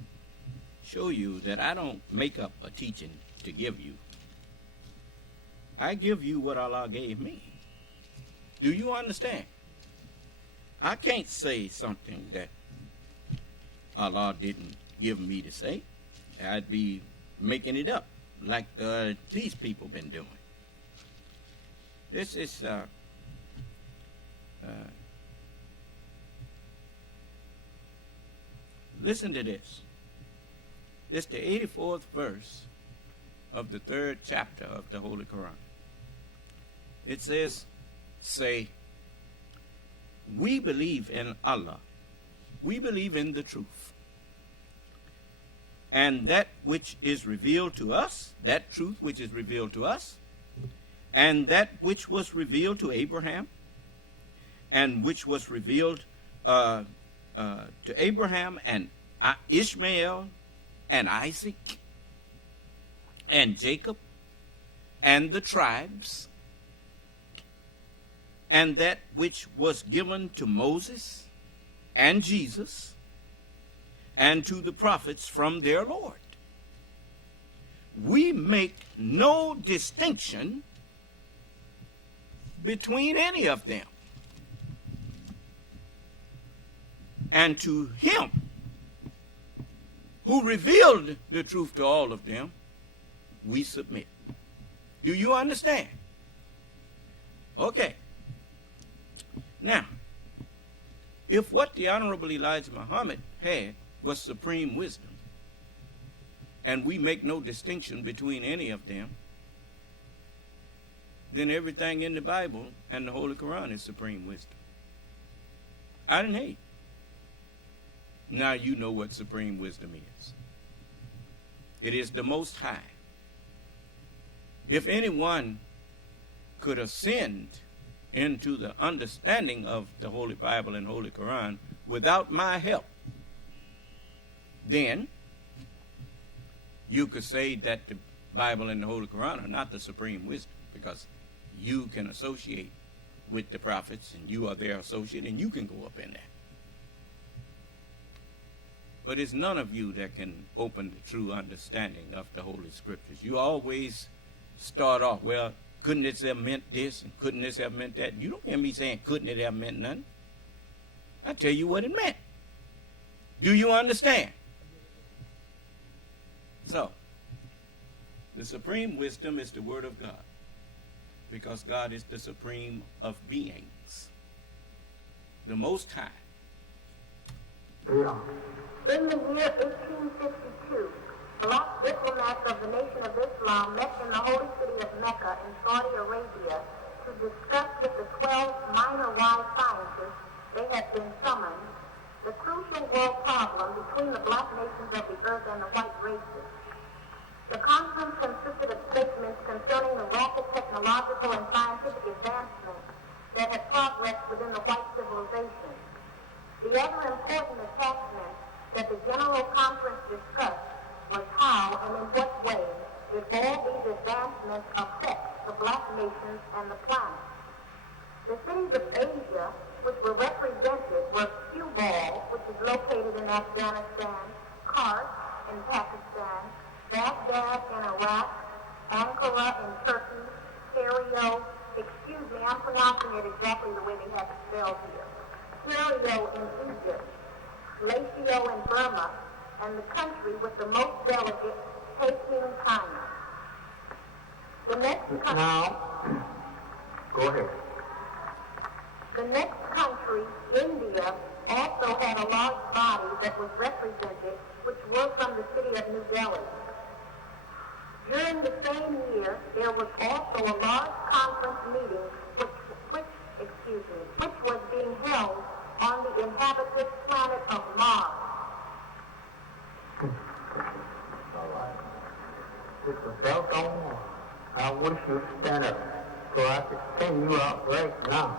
show you that I don't make up a teaching to give you. I give you what Allah gave me. Do you understand? I can't say something that Allah didn't give me to say. I'd be making it up like these people been doing. This is listen to this. This is the 84th verse of the 3rd chapter of the Holy Quran. It says, say, we believe in Allah. We believe in the truth. And that which is revealed to us, that truth which is revealed to us, and that which was revealed to Abraham, and which was revealed to Abraham and Ishmael and Isaac and Jacob and the tribes, and that which was given to Moses and Jesus and to the prophets from their Lord. We make no distinction between any of them. And to him who revealed the truth to all of them, we submit. Do you understand? Okay. Now, if what the Honorable Elijah Muhammad had was supreme wisdom, and we make no distinction between any of them, then everything in the Bible and the Holy Quran is supreme wisdom. I didn't hate. Now you know what supreme wisdom is. It is the Most High. If anyone could ascend into the understanding of the Holy Bible and Holy Quran without my help, then you could say that the Bible and the Holy Quran are not the supreme wisdom, because you can associate with the prophets and you are their associate and you can go up in that. But it's none of you that can open the true understanding of the Holy Scriptures. You always start off, well, couldn't this have meant this and couldn't this have meant that? You don't hear me saying couldn't it have meant nothing. I tell you what it meant. Do you understand? So, the supreme wisdom is the Word of God, because God is the supreme of beings, the Most High. In the year 1852, black diplomats of the Nation of Islam met in the holy city of Mecca in Saudi Arabia to discuss with the 12 minor-wise scientists they had been summoned the crucial world problem between the black nations of the earth and the white races. The conference consisted of statements concerning the rapid technological and scientific advancements that had progressed within the white civilization. The other important attachment that the General Conference discussed was how and in what way did all these advancements affect the black nations and the planet. The cities of Asia which were represented were Cubal, which is located in Afghanistan, Kars in Pakistan, Baghdad in Iraq, Ankara in Turkey, Cairo, excuse me, I'm pronouncing it exactly the way they have it spelled here, Cairo in Egypt, Lacio in Burma, and the country with the most delegates, Peking, China. The next Now, go ahead. The next country, India, also had a large body that was represented, which were from the city of New Delhi. During the same year, there was also a large conference meeting which was being held on the inhabited planet of Mars. All right. This was held on Mars. I wish you'd stand up so I could send you out right now.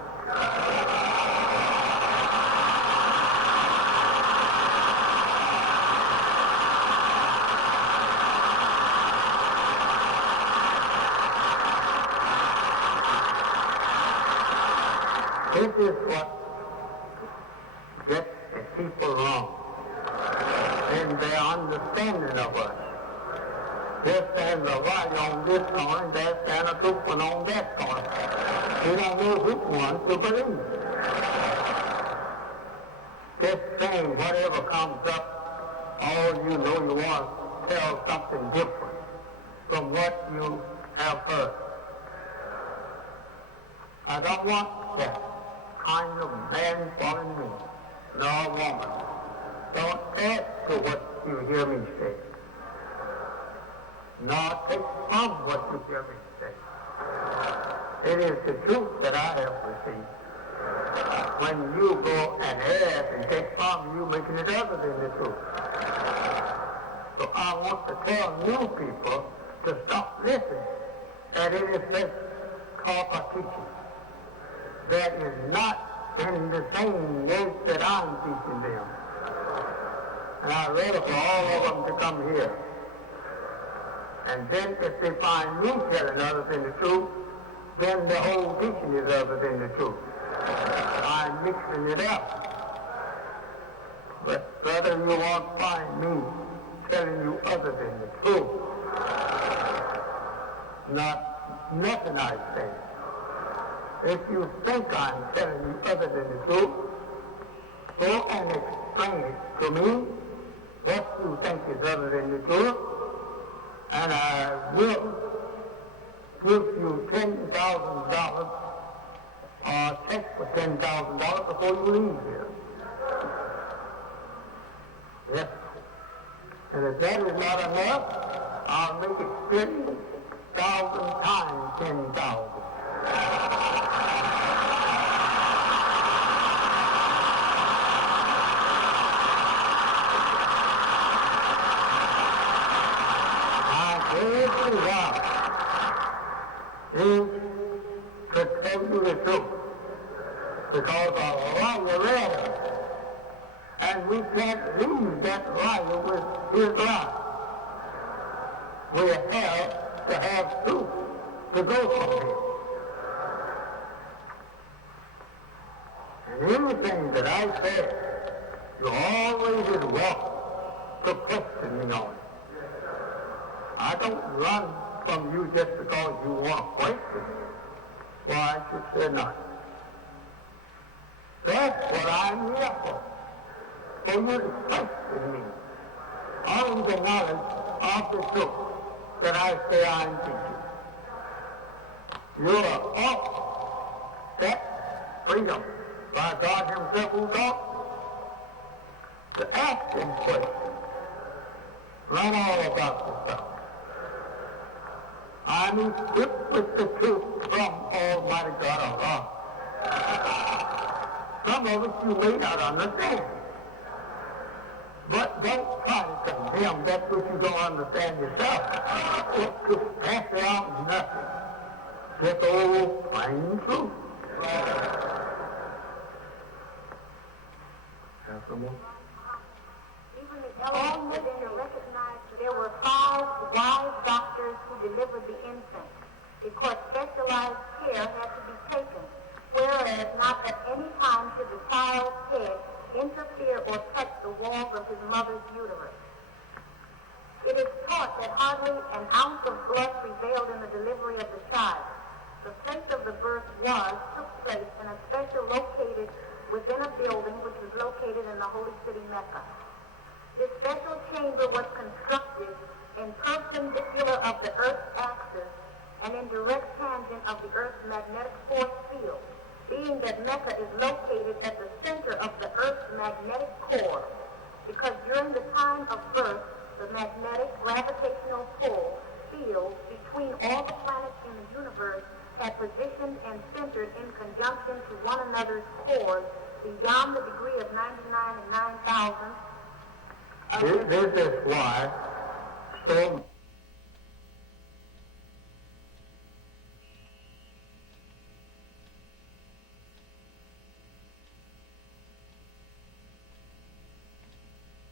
This is what gets the people wrong in their understanding of us. Here stands a light on this corner, and there stands a truth one on that corner. You don't know which one to believe. Just saying whatever comes up, all you know you want to tell something different from what you have heard. I don't want that kind of man following me, nor woman. Don't add to what you hear me say, nor take from what you hear me say. It is the truth that I have received. When you go and add and take from, you making it other than the truth. So I want to tell new people to stop listening at any such talk or teaching that is not in the same words that I'm teaching them. And I'd rather for all of them to come here. And then if they find me telling other than the truth, then the whole teaching is other than the truth. I'm mixing it up. But brother, you won't find me telling you other than the truth. Nothing I say. If you think I'm telling you other than the truth, go and explain it to me, what you think is other than the truth, and I will give you $10,000 or a check for $10,000 before you leave here. Yes. And if that is not enough, I'll make it 10,000 times 10,000. Every one is to tell you the truth, because a liar lies, and we can't leave that liar with his lie. We have to have truth to go from him. And anything that I say, you always is welcome to question me on it. I don't run from you just because you want to question me. Why, I should say not. That's what I'm here for you to question me on the knowledge of the truth that I say I'm teaching. You are off that freedom by God himself who taught to ask him questions. Learn all about yourself. I'm equipped with the truth from Almighty God Allah. Some of it you may not understand. But don't try to condemn that which you don't understand yourself. It could pass it out nothing. Just old plain truth. Have some more? Even the elders didn't recognize that there were 5 wise doctors who delivered the infant, because specialized care had to be taken, whereas not at any time should the child's head interfere or touch the walls of his mother's uterus. It is taught that hardly an ounce of blood prevailed in the delivery of the child. The place of the birth took place in a special located within a building which was located in the holy city Mecca. This special chamber was constructed in perpendicular of the Earth's axis and in direct tangent of the Earth's magnetic force field, being that Mecca is located at the center of the Earth's magnetic core, because during the time of birth, the magnetic gravitational pull field between all the planets in the universe had positioned and centered in conjunction to one another's cores beyond the degree of 99 and 9,000. This is why so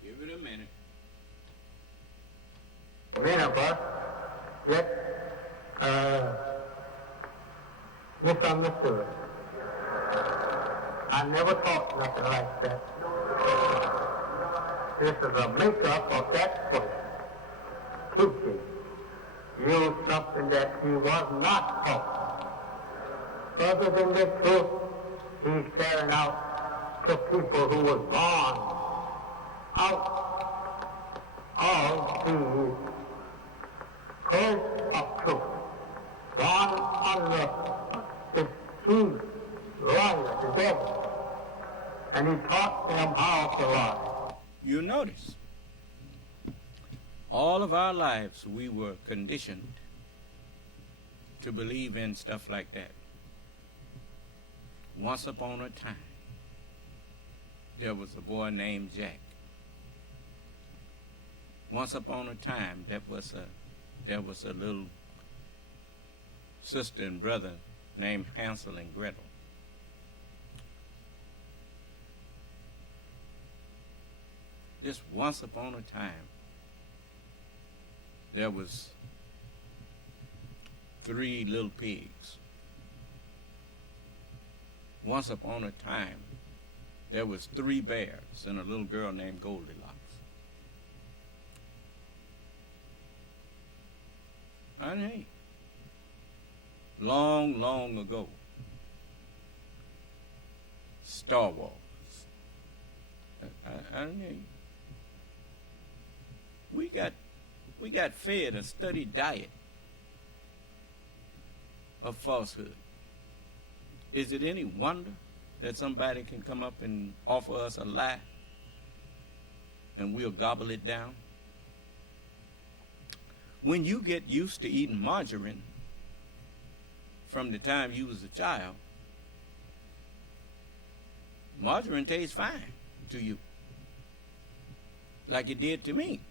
Give it a minute. many of us get misunderstood. I never taught nothing like that. This is a makeup of that person teaching you something that he was not taught. Other than the truth, he's carrying out to people who was born out of the curse of truth, born under the chief liar, the devil, and he taught them how to lie. You notice, all of our lives we were conditioned to believe in stuff like that. Once upon a time, there was a boy named Jack. Once upon a time, there was a little sister and brother named Hansel and Gretel. Just once upon a time, there was 3 little pigs. Once upon a time, there was 3 bears and a little girl named Goldilocks. Honey, long, long ago, Star Wars. I mean, we got fed a steady diet of falsehood. Is it any wonder that somebody can come up and offer us a lie and we'll gobble it down? When you get used to eating margarine from the time you was a child, margarine tastes fine to you, like it did to me.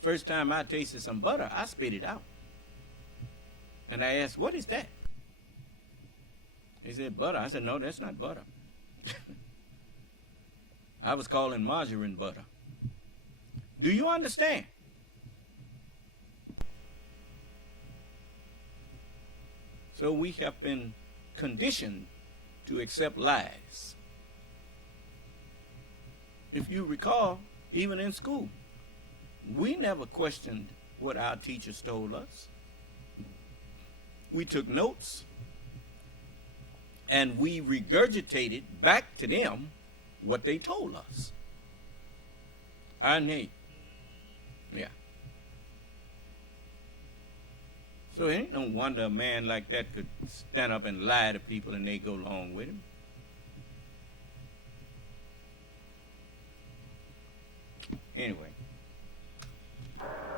First time I tasted some butter, I spit it out. And I asked, what is that? He said, butter. I said, no, that's not butter. I was calling margarine butter. Do you understand? So we have been conditioned to accept lies. If you recall, even in school, we never questioned what our teachers told us. We took notes and we regurgitated back to them what they told us. I need. Yeah. So it ain't no wonder a man like that could stand up and lie to people and they go along with him. Anyway.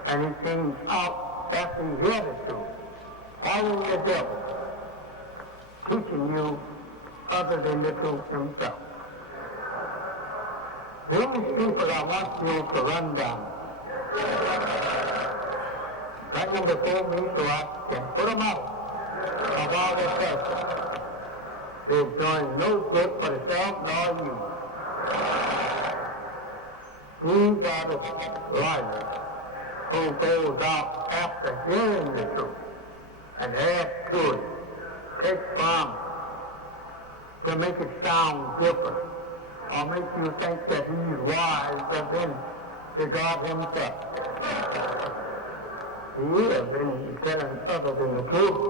And he came out after he heard the truth, following the devil, teaching you other than the truth himself. These people I want you to run down. Bring them before me so I can put them out of all their pressure. They're doing no good for themselves nor you. These are the liars who goes out after hearing the truth and add to it, take from to make it sound different or make you think that he's wiser than the God himself. He is, and he's telling other than the truth.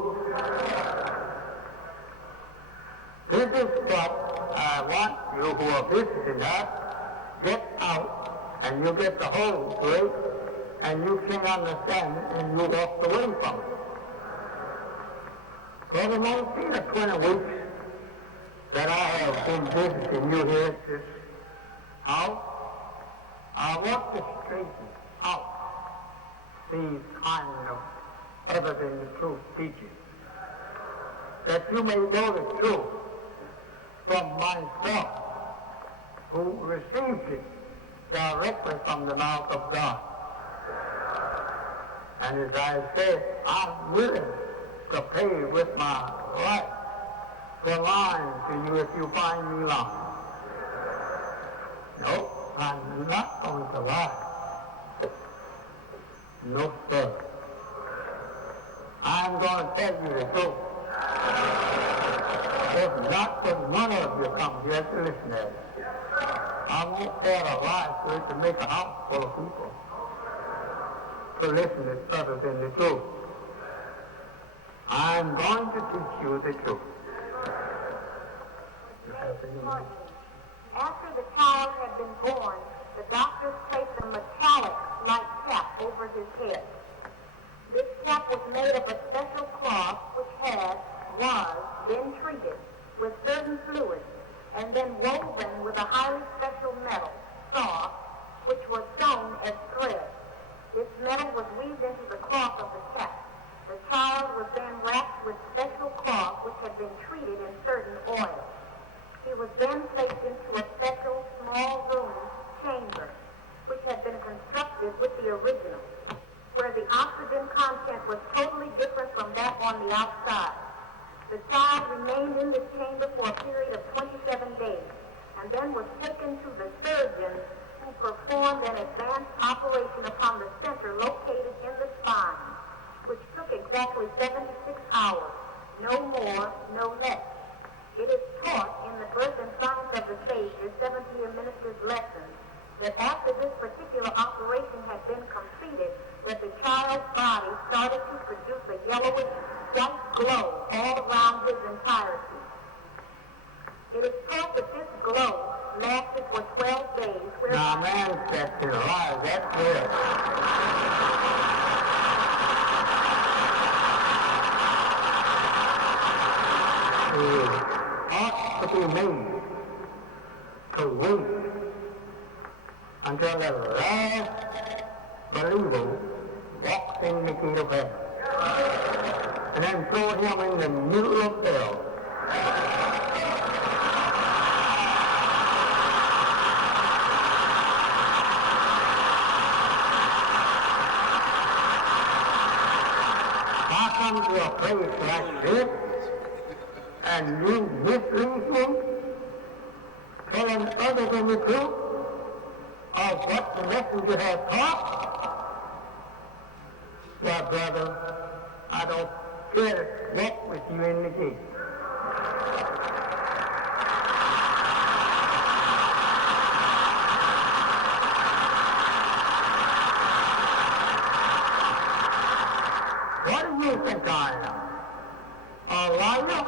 This is what I you who are visiting us get out and you get the whole to it and you can't understand and you walk away from it. For the 19 or 20 weeks that I have been visiting you here at this house, I want to straighten out these kind of other than the truth teachings, that you may know the truth from myself, who received it directly from the mouth of God. And as I said, I'm willing to pay with my life for lying to you if you find me lying. No, I'm not going to lie. No, sir. I'm going to tell you the truth. If not for none of you come here to listen at it, I won't add a lie to it to make a house full of people to listen to other than the truth. I'm going to teach you the truth. After the child had been born, the doctors placed a metallic-like cap over his head. This cap was made of a special cloth which was then treated with certain fluids and then woven with a highly special metal, saw, which was sewn as thread. This metal was weaved into the cloth of the cap. The child was then wrapped with special cloth which had been treated in certain oils. He was then placed into a special small room, chamber, which had been constructed with the original, where the oxygen content was totally different from that on the outside. The child remained in this chamber for a period of 27 days, and then was taken to the surgeon who performed an advanced operation upon the center located in the spine, which took exactly 76 hours, no more, no less. It is taught in the Birth and Science of the Savior 7th-year minister's lessons that after this particular operation had been completed, that the child's body started to produce a yellowish white glow all around his entirety. It is taught that this glow lasted for 12 days. Now, man, that's in lies. That's good. Ought to be made to wait until the last believer walks in the gate of heaven, and then throw him in the middle of hell. I come to a place like this, and you mislead me, telling other than the truth of what the messenger has taught. Well, brother, I don't care to walk with you in the gate. What do you think I am? A liar?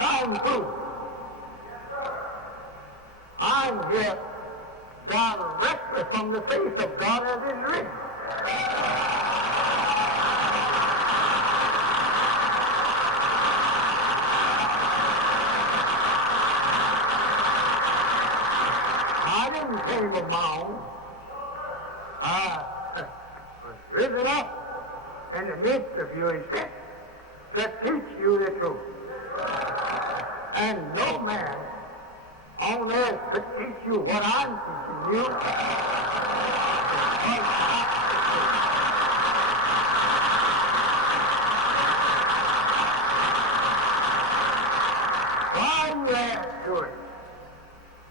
Time proof. I'm here directly from the face of God as is written. I didn't came of my own. I was risen up in the midst of you and sent to teach you the truth. And no man on earth could teach you what I'm teaching you. Why you add to it?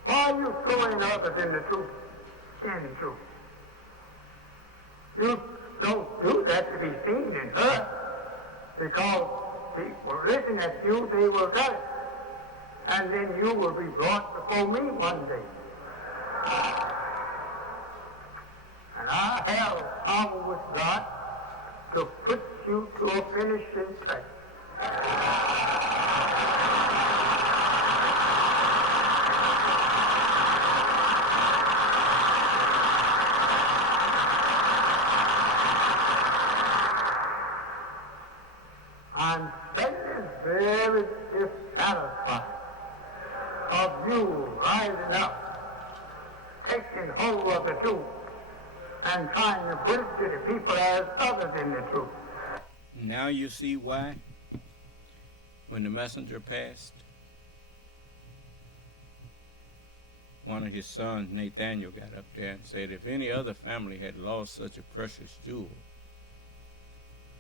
Why you throw in other than the truth? In the truth. You don't do that to be seen and heard, because people listen at you, they will tell it. And then you will be brought before me one day. And I have power with God to put you to a finishing touch. taking hold of the truth and trying to put it to the people as other than the truth. Now you see why, when the messenger passed, one of his sons, Nathaniel, got up there and said, if any other family had lost such a precious jewel,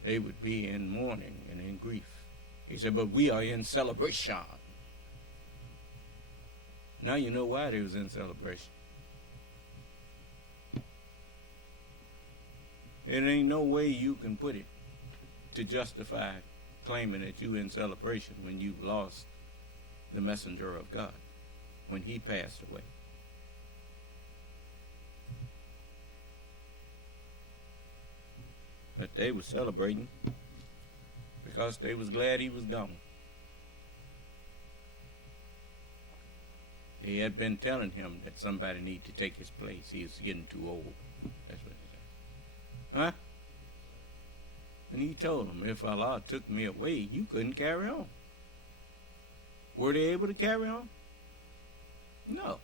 they would be in mourning and in grief. He said, but we are in celebration. Now you know why they was in celebration. It ain't no way you can put it to justify claiming that you in celebration when you've lost the messenger of God, when he passed away. But they were celebrating because they was glad he was gone. They had been telling him that somebody needed to take his place. He was getting too old. That's what they said. Huh? And he told them, if Allah took me away, you couldn't carry on. Were they able to carry on? No.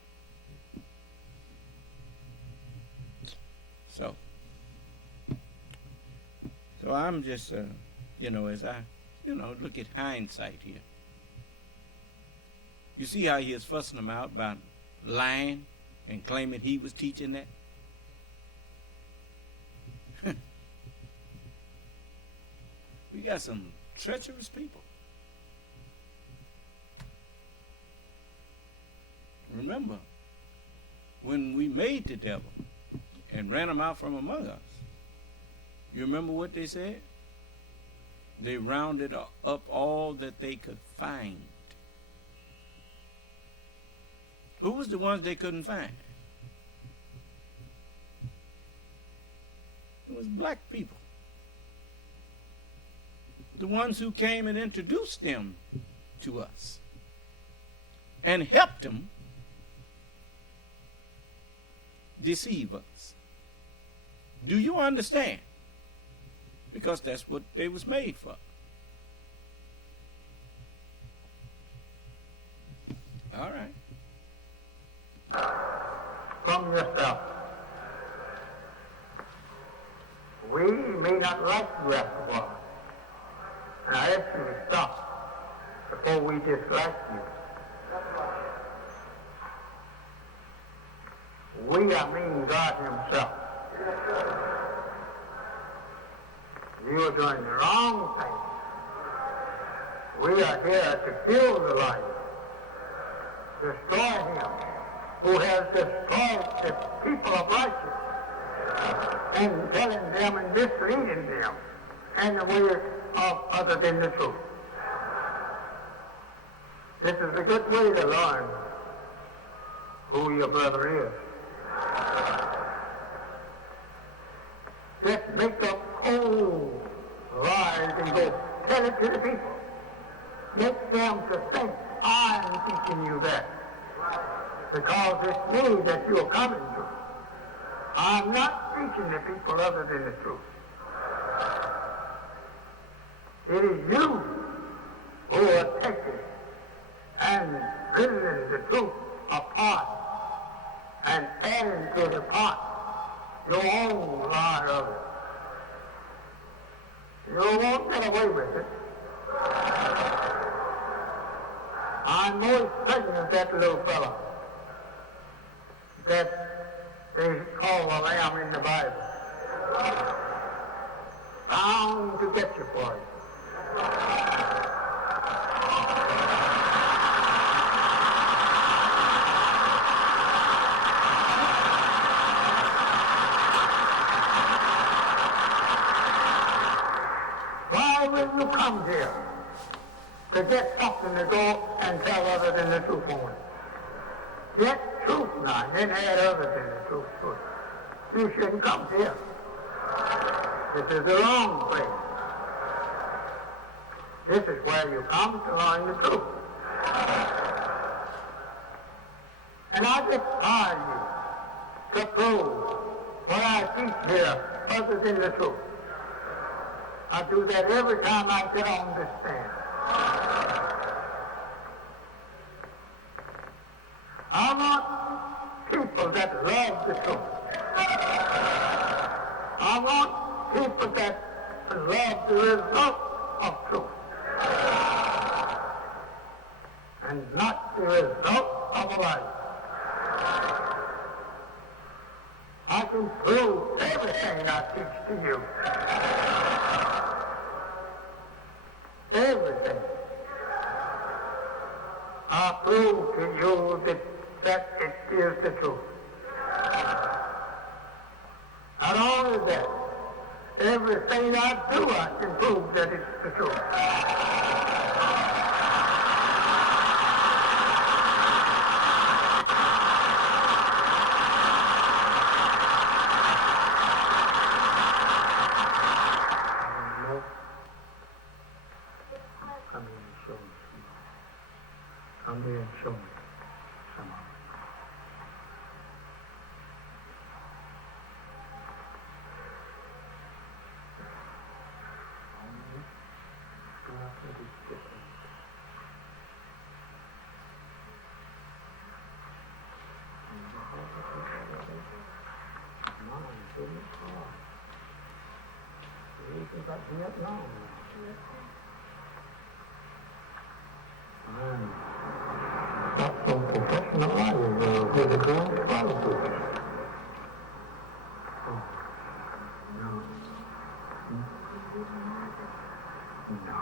So I'm just, as I, look at hindsight here. You see how he is fussing them out about lying and claiming he was teaching that? We got some treacherous people. Remember, when we made the devil and ran him out from among us, you remember what they said? They rounded up all that they could find. Who was the ones they couldn't find? It was black people. The ones who came and introduced them to us and helped them deceive us. Do you understand? Because that's what they was made for. All right. From yourself. We may not like you after a while. And I ask you to stop before we dislike you. We, I mean God himself. You are doing the wrong thing. We are here to kill the lion, destroy him who has destroyed the people of righteousness and telling them and misleading them in the way of other than the truth. This is a good way to learn who your brother is. Just make up cold lies and go tell it to the people. Make them to think I'm teaching you that. Because it's me that you're coming to. I'm not teaching the people other than the truth. It is you who are taking and riddling the truth apart and adding to the pot your own lie of it. You won't get away with it. I'm more certain of that little fellow that they call a lamb in the Bible. Bound to get you for it. Why will you come here to get something to go and tell other than the truth on it? Get truth now, and then add other than the truth to it. You shouldn't come here. This is the wrong place. This is where you come to learn the truth. And I defy you to prove what I teach here other than the truth. I do that every time I get on this stand. I want people that love the truth. I want people that love the result of truth and not the result of a lie. I can prove everything I teach to you. Everything. I prove to you that it is the truth. Not only that, everything I do, I can prove that it's the truth. Come here and show me. Come here and show me some of it. Not so professional liars with the grand scholarships. Oh, no. No.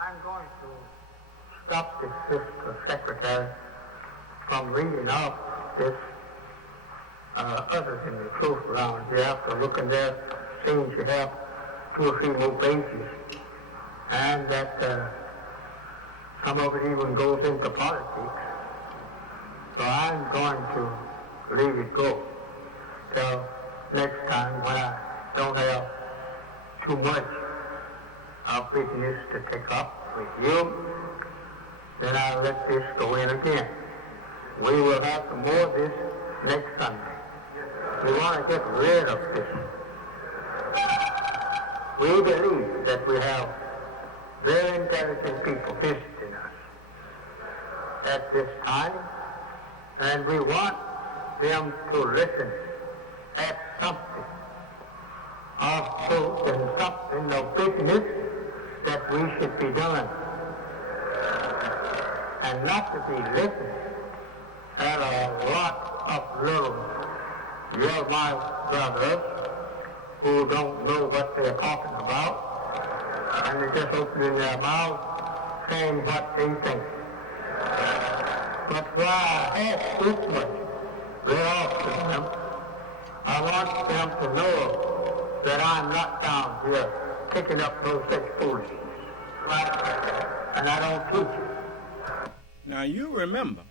I'm going to stop the sister secretary from reading off this other than the truth around here. After looking there, seems you have 2 or 3 more pages, and that some of it even goes into politics. So I'm going to leave it go till next time when I don't have too much of business to take up with you. Then I'll let this go in again. We will have some more of this next Sunday. We want to get rid of this. We believe that we have very intelligent people visiting us at this time, and we want them to listen at something of truth and something of business that we should be doing, and not to be listening at a lot of little my brothers who don't know what they're talking about, and they're just opening their mouth saying what they think. But why I ask this much very often them, I want them to know that I'm not down here picking up no such foolishness. And I don't teach it. Now you remember,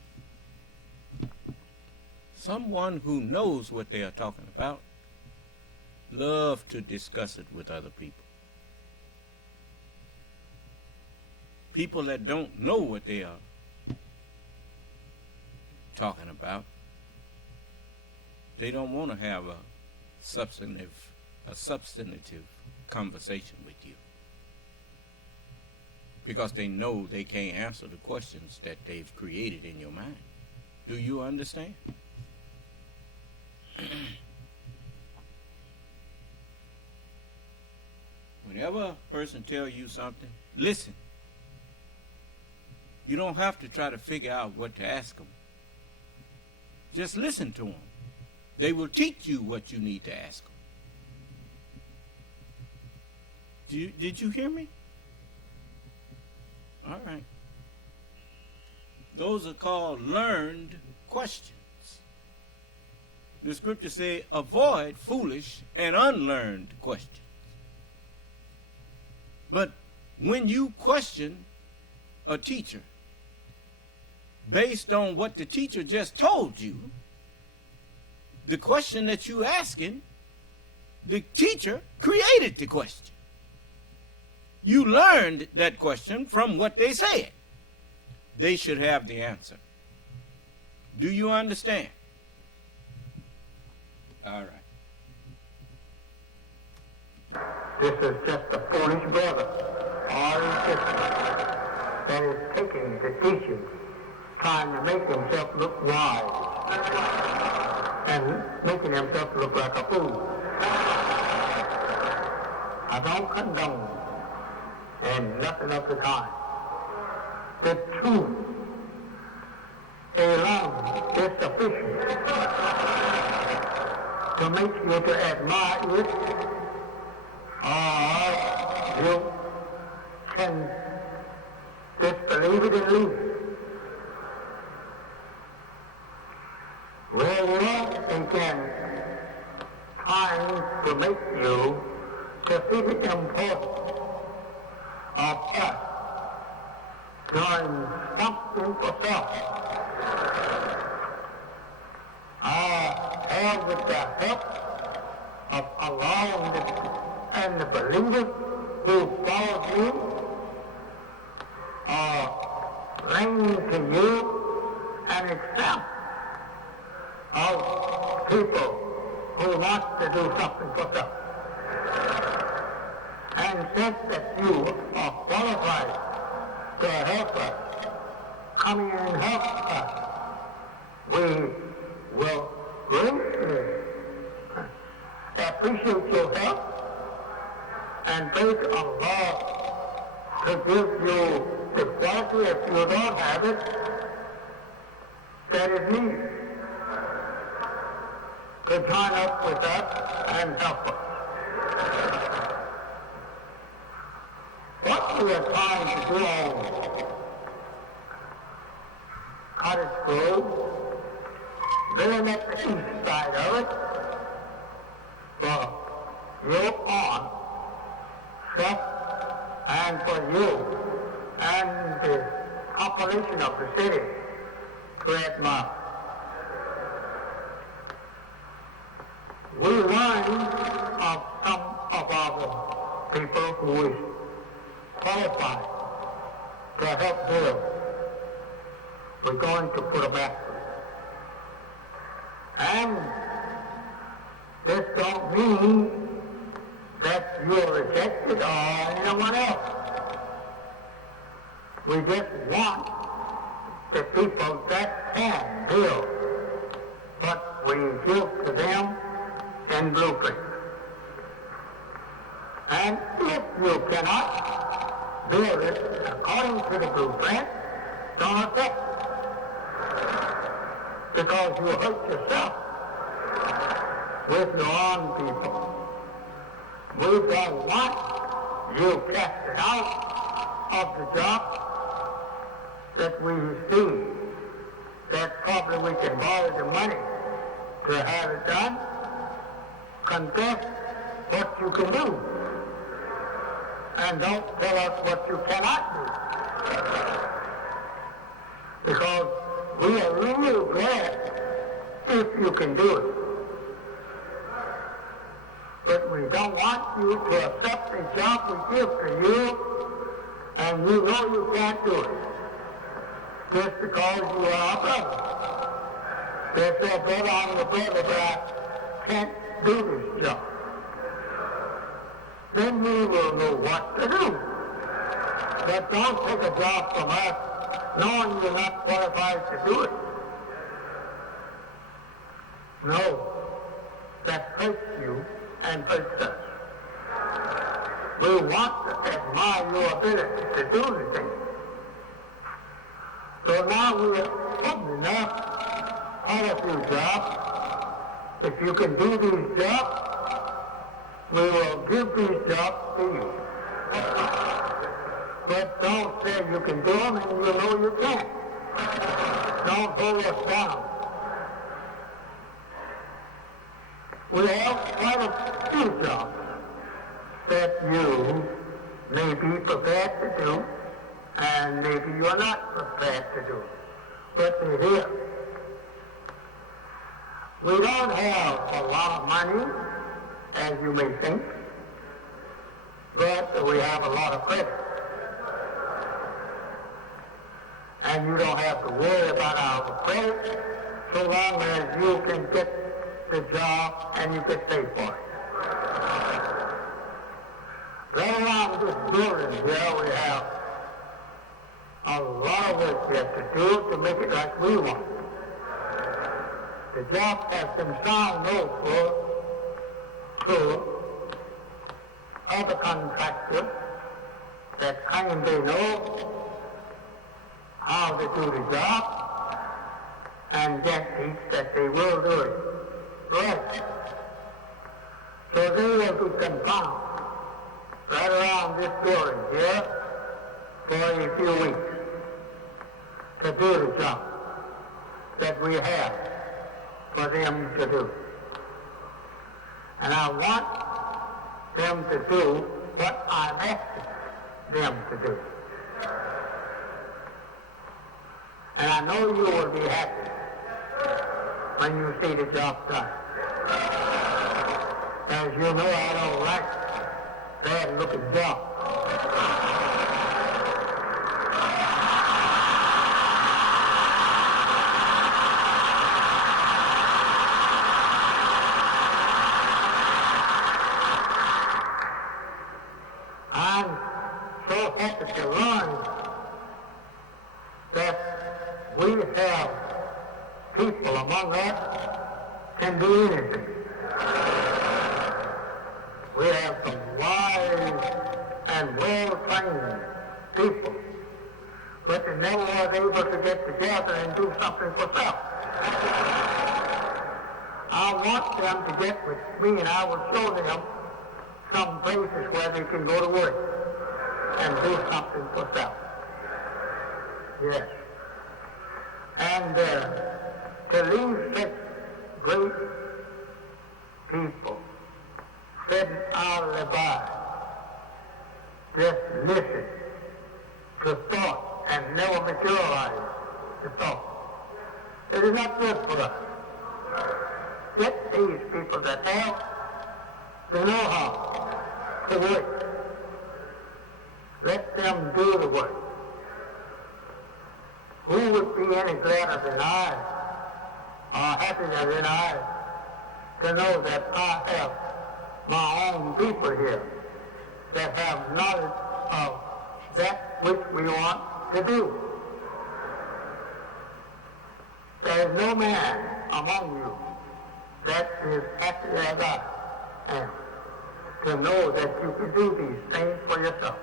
someone who knows what they are talking about love to discuss it with other people. People that don't know what they are talking about, they don't want to have a substantive conversation with you, because they know they can't answer the questions that they've created in your mind. Do you understand? Whenever a person tells you something, listen. You don't have to try to figure out what to ask them. Just listen to them. They will teach you what you need to ask them. Did you hear me? All right. Those are called learned questions. The scripture says, avoid foolish and unlearned questions. But when you question a teacher based on what the teacher just told you, the question that you're asking, the teacher created the question. You learned that question from what they said. They should have the answer. Do you understand? All right. This is just a foolish brother or his sister that is taking the teaching, trying to make himself look wise and making himself look like a fool. I don't condone and nothing of the kind. The truth alone is sufficient to make you to admire it, or you can disbelieve it and leave it. Well, it can try to make you to see the importance of us doing something for self. And with the help of Allah and the believers who follow you, bring to you an example of people who want to do something for self. And since that you are qualified to help us, come in and help us, we will greatly appreciate your help and beg Allah to give you the quality, if you don't have it, that is needed to join up with us and help us. What we are trying to do on Cottage Grove, building up the east side of it, for your own self and for you and the population of the city to admire. We learn of some of our people who is qualified to help build. We're going to put a back. And this don't mean that you're rejected or anyone else. We just want the people that can build what we give to them in blueprint. And if you cannot build it according to the blueprint, don't accept it. Because you hurt yourself with your own people. We don't want you casted out of the job that we see that probably we can borrow the money to have it done. Confess what you can do. And don't tell us what you cannot do. Because we are really glad if you can do it. But we don't want you to accept the job we give to you and you know you can't do it. Just because you are our brother. They say, brother, I'm your brother, but I can't do this job. Then we will know what to do. But don't take a job from us knowing you're not qualified to do it. No, that hurts you and hurts us. We want to admire your ability to do the thing. So now we are opening up quite a few jobs. If you can do these jobs, we will give these jobs to you. But don't say you can do them and you know you can't. Don't hold us down. We have quite a few jobs that you may be prepared to do, and maybe you're not prepared to do. But they're here. We don't have a lot of money, as you may think, but we have a lot of credit. And you don't have to worry about our credit so long as you can get the job and you get paid for it. Right around this building here, we have a lot of work we have to do to make it like we want it. The job has been signed over to other contractors that claim they know how to do the job and yet teach that they will do it right. So they will be confounded right around this building here for a few weeks to do the job that we have for them to do. And I want them to do what I'm asking them to do. And I know you will be happy when you see the job done. As you know, I don't like bad-looking jobs. I'm so happy to learn that we have people among us can do anything. We have some wise and well-trained people, but they never was able to get together and do something for self. I want them to get with me, and I will show them some places where they can go to work and do something for self. Yes. And to leave such great people sitting idly by, just listen to thought and never materialize the thought. It is not good for us. Get these people that have the know-how to work. Let them do the work. Who would be any gladder than I, or happier than I, to know that I have my own people here that have knowledge of that which we want to do. There is no man among you that is happy as I am to know that you can do these things for yourself.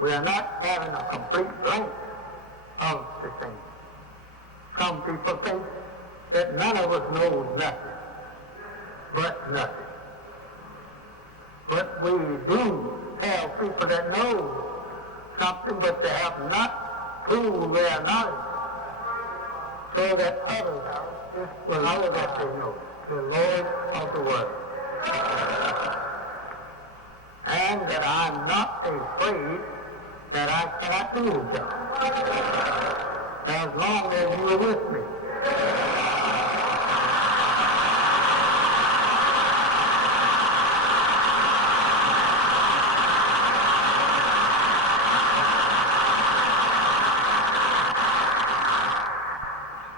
We are not having a complete blank of the thing. Some people think that none of us knows nothing, but nothing. But we do have people that know something, but they have not proved their knowledge so that others will know that they know the Lord of the world. And that I'm not afraid that I cannot do the job as long as you are with me.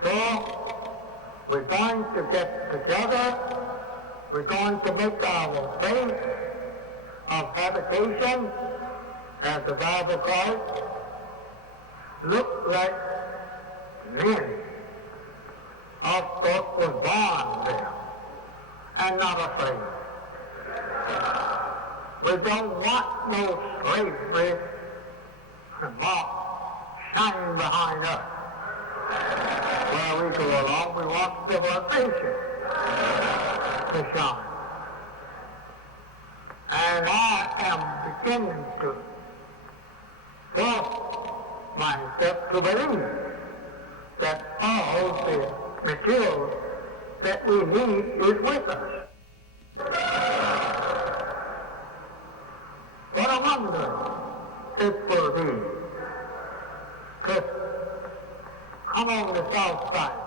So, we're going to get together, we're going to make our place of habitation, as the Bible calls it, look like men. Of course, was born there and not afraid. We don't want no slavery mark shining behind us. Where we go along, we want civilization to shine. And I am beginning to force myself to believe that all the material that we need is with us. What a wonder it will be to come on the south side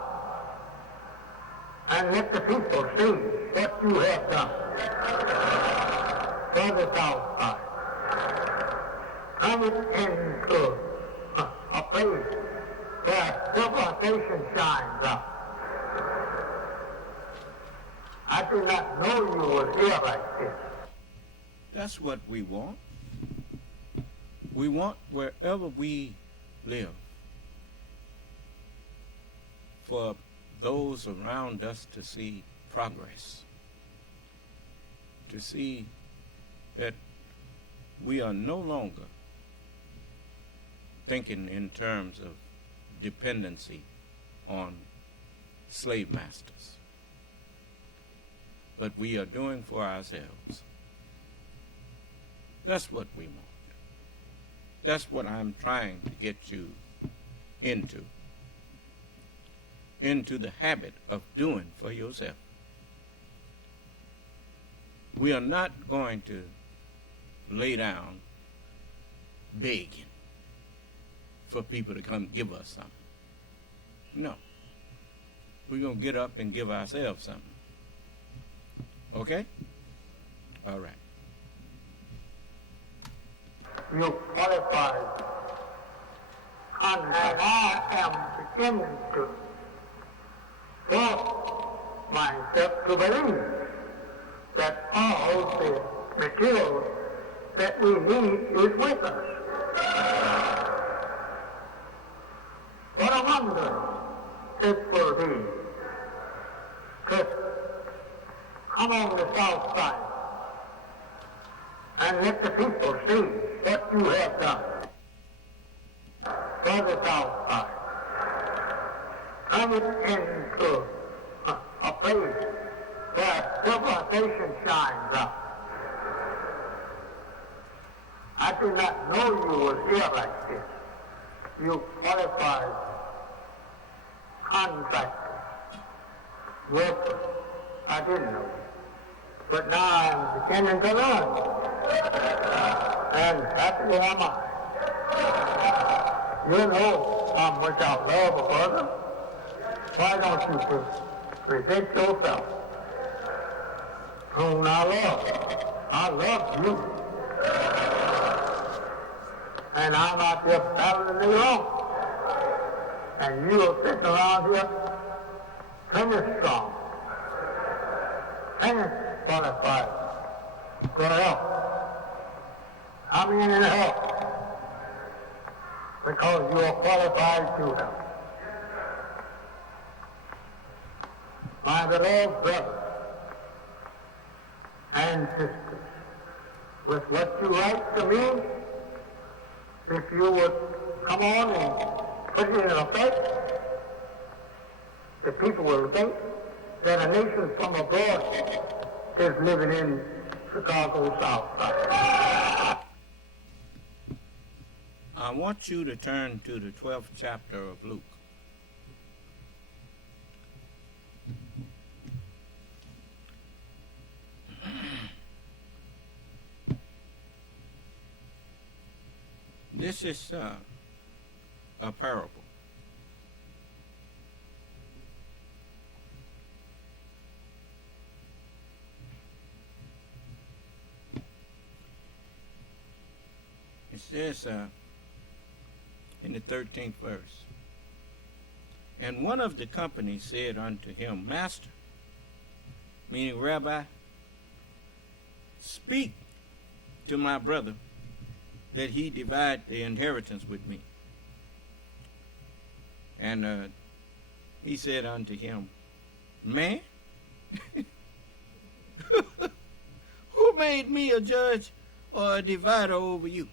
and let the people see what you have done for the south side. Turn it into a place where civilization shines up. I did not know you was here like this. That's what we want. We want wherever we live for those around us to see progress, to see that we are no longer thinking in terms of dependency on slave masters, but we are doing for ourselves. That's what we want. That's what I'm trying to get you into the habit of doing for yourself. We are not going to lay down begging for people to come give us something. No. We're going to get up and give ourselves something. Okay? All right. You qualified. And I am beginning to force myself to believe that all the material that we need is with us. What a wonder it will be to come on the south side and let the people see what you have done for the south side. Turn it into a place where civilization shines up. I did not know you was here like this. You qualified contractors, workers. I didn't know. But now I'm beginning to learn. And happy am I. You know how much I love a brother. Why don't you present yourself? Whom I love. I love you. And I'm out here battling the wrong. And you are sitting around here plenty strong. Plenty qualified to help. I'm in and help. Because you are qualified to help. My beloved brothers and sisters, with what you write to me, if you would come on and put it in effect, the people will think that a nation from abroad is living in Chicago South Side. I want you to turn to the 12th chapter of Luke. This is a parable. It says in the 13th verse, and one of the company said unto him, Master, meaning Rabbi, speak to my brother that he divide the inheritance with me. And he said unto him, Man, who made me a judge or a divider over you?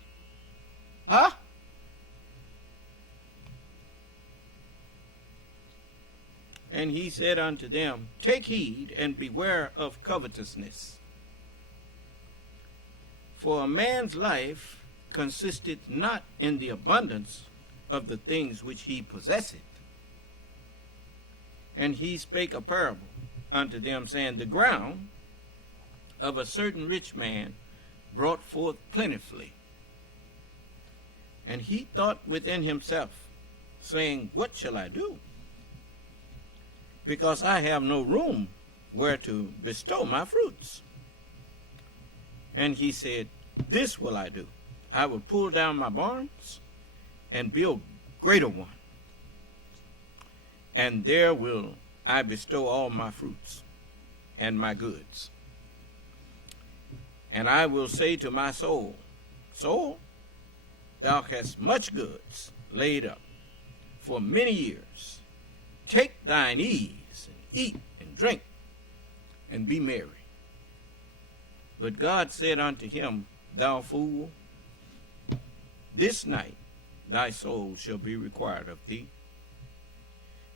Huh? And he said unto them, Take heed and beware of covetousness. For a man's life consisteth not in the abundance of the things which he possesseth. And he spake a parable unto them, saying, The ground of a certain rich man brought forth plentifully. And he thought within himself, saying, What shall I do? Because I have no room where to bestow my fruits. And he said, This will I do. I will pull down my barns and build greater ones. And there will I bestow all my fruits. and my goods. And I will say to my soul, Soul, thou hast much goods laid up for many years. Take thine ease, and eat and drink, and be merry. But God said unto him, Thou fool, this night thy soul shall be required of thee.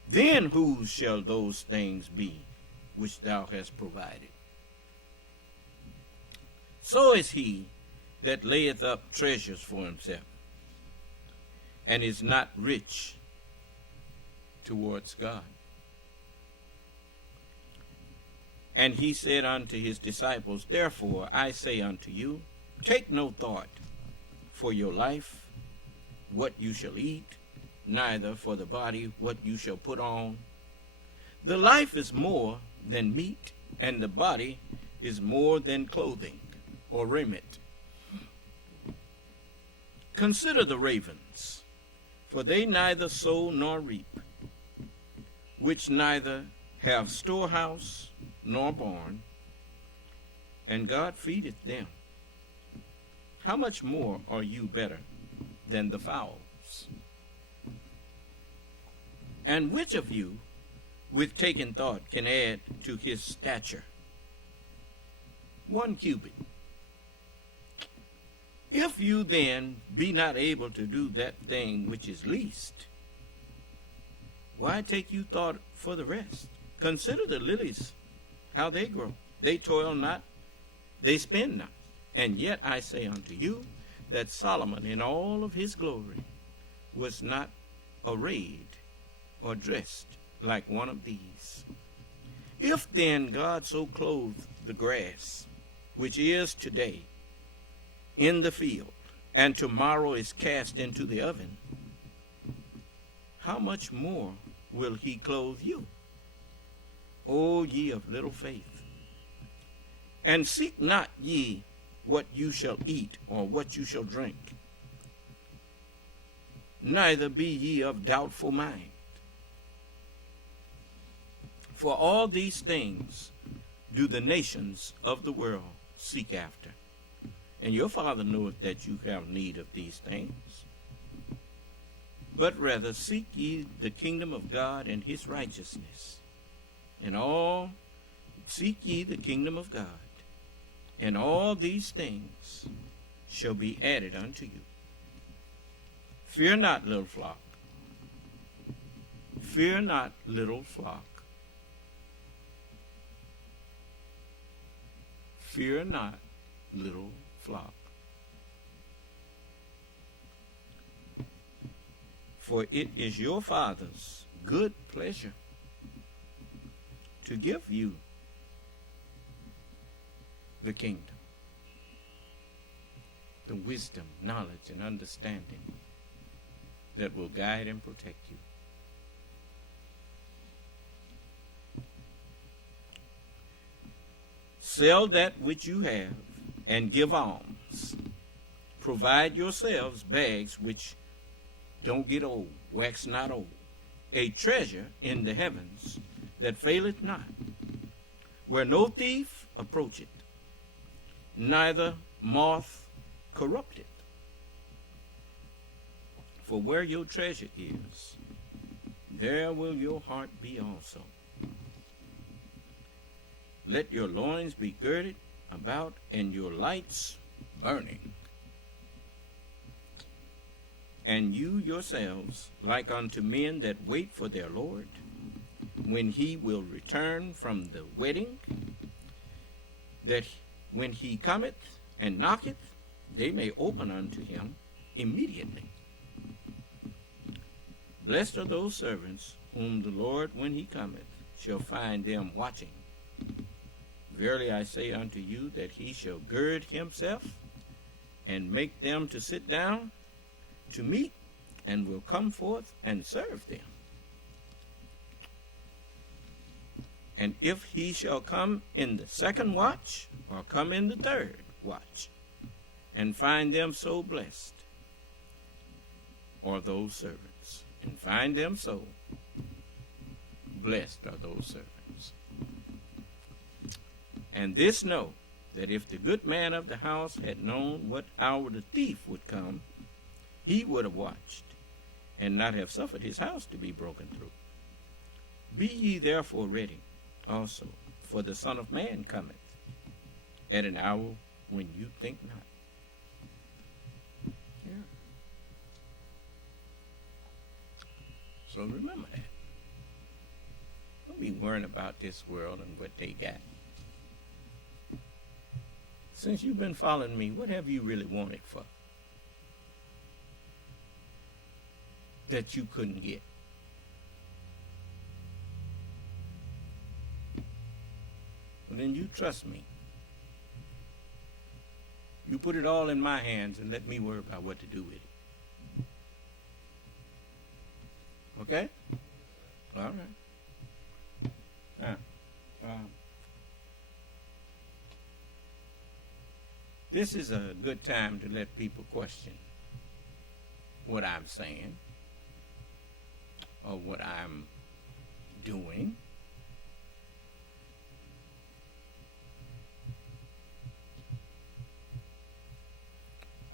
Then whose shall those things be which thou hast provided? So is he that layeth up treasures for himself, and is not rich towards God. And he said unto his disciples, Therefore I say unto you, take no thought for your life, what you shall eat, neither for the body what you shall put on. The life is more than meat, and the body is more than clothing or raiment. Consider the ravens, for they neither sow nor reap, which neither have storehouse nor barn, and God feedeth them. How much more are you better than the fowls? And which of you, with taking thought, can add to his stature 1 cubit? If you then be not able to do that thing which is least, why take you thought for the rest? Consider the lilies, how they grow. They toil not, they spin not. And yet I say unto you, that Solomon in all of his glory was not arrayed or dressed like one of these. If then God so clothe the grass, which is today in the field, and tomorrow is cast into the oven, how much more will he clothe you, O ye of little faith? And seek not ye what you shall eat or what you shall drink, neither be ye of doubtful mind. For all these things do the nations of the world seek after. And your Father knoweth that you have need of these things. But rather seek ye the kingdom of God and his righteousness. Seek ye the kingdom of God, and all these things shall be added unto you. Fear not, little flock. Fear not, little flock. Fear not, little flock. For it is your Father's good pleasure to give you the kingdom, the wisdom, knowledge, and understanding that will guide and protect you. Sell that which you have and give alms. Provide yourselves bags which don't get old, wax not old, a treasure in the heavens that faileth not, where no thief approacheth, neither moth corrupteth. For where your treasure is, there will your heart be also. Let your loins be girded about, and your lights burning. And you yourselves, like unto men that wait for their Lord, when he will return from the wedding, that when he cometh and knocketh, they may open unto him immediately. Blessed are those servants whom the Lord, when he cometh, shall find them watching. Verily I say unto you, that he shall gird himself and make them to sit down to meat, and will come forth and serve them. And if he shall come in the second watch, or come in the third watch, and find them so blessed, or those servants, and find them so, blessed are those servants. And this know, that if the good man of the house had known what hour the thief would come, he would have watched, and not have suffered his house to be broken through. Be ye therefore ready also, for the Son of Man cometh at an hour when you think not. Yeah. So remember that. Don't be worrying about this world and what they got. Since you've been following me, what have you really wanted for that you couldn't get? Well, then you trust me. You put it all in my hands and let me worry about what to do with it. Okay? All right. Now, this is a good time to let people question what I'm saying or what I'm doing.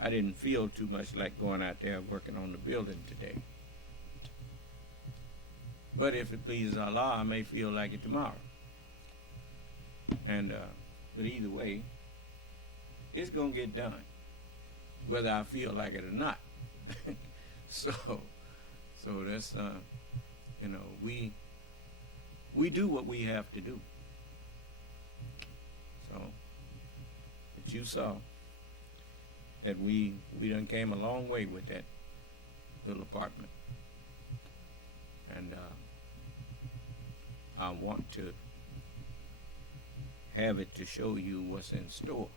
I didn't feel too much like going out there working on the building today. But if it pleases Allah, I may feel like it tomorrow. And but either way, it's going to get done, whether I feel like it or not. So that's, we do what we have to do. So, but you saw that we done came a long way with that little apartment. And I want to have it to show you what's in store.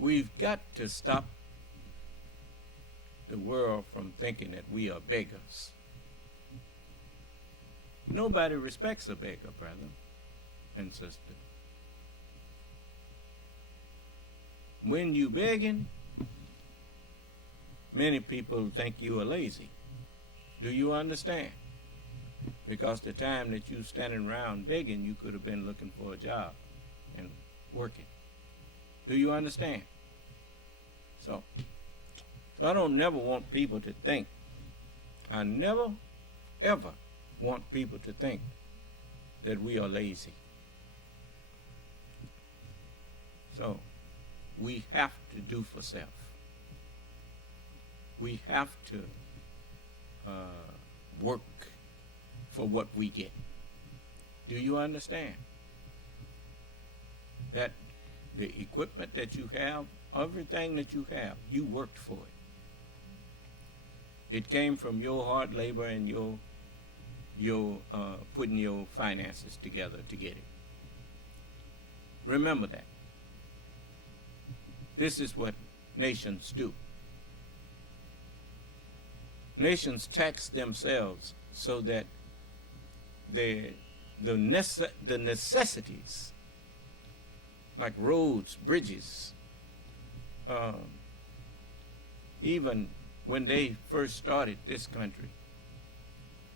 We've got to stop the world from thinking that we are beggars. Nobody respects a beggar, brother and sister. When you begging, many people think you are lazy. Do you understand? Because the time that you standing around begging, you could have been looking for a job and working. Do you understand? So I don't never want people to think. I never, ever want people to think that we are lazy. So we have to do for self. We have to work for what we get. Do you understand? That the equipment that you have, everything that you have, you worked for it. It came from your hard labor and your putting your finances together to get it. Remember that. This is what nations do. Nations tax themselves so that the necessities, like roads, bridges, even when they first started this country,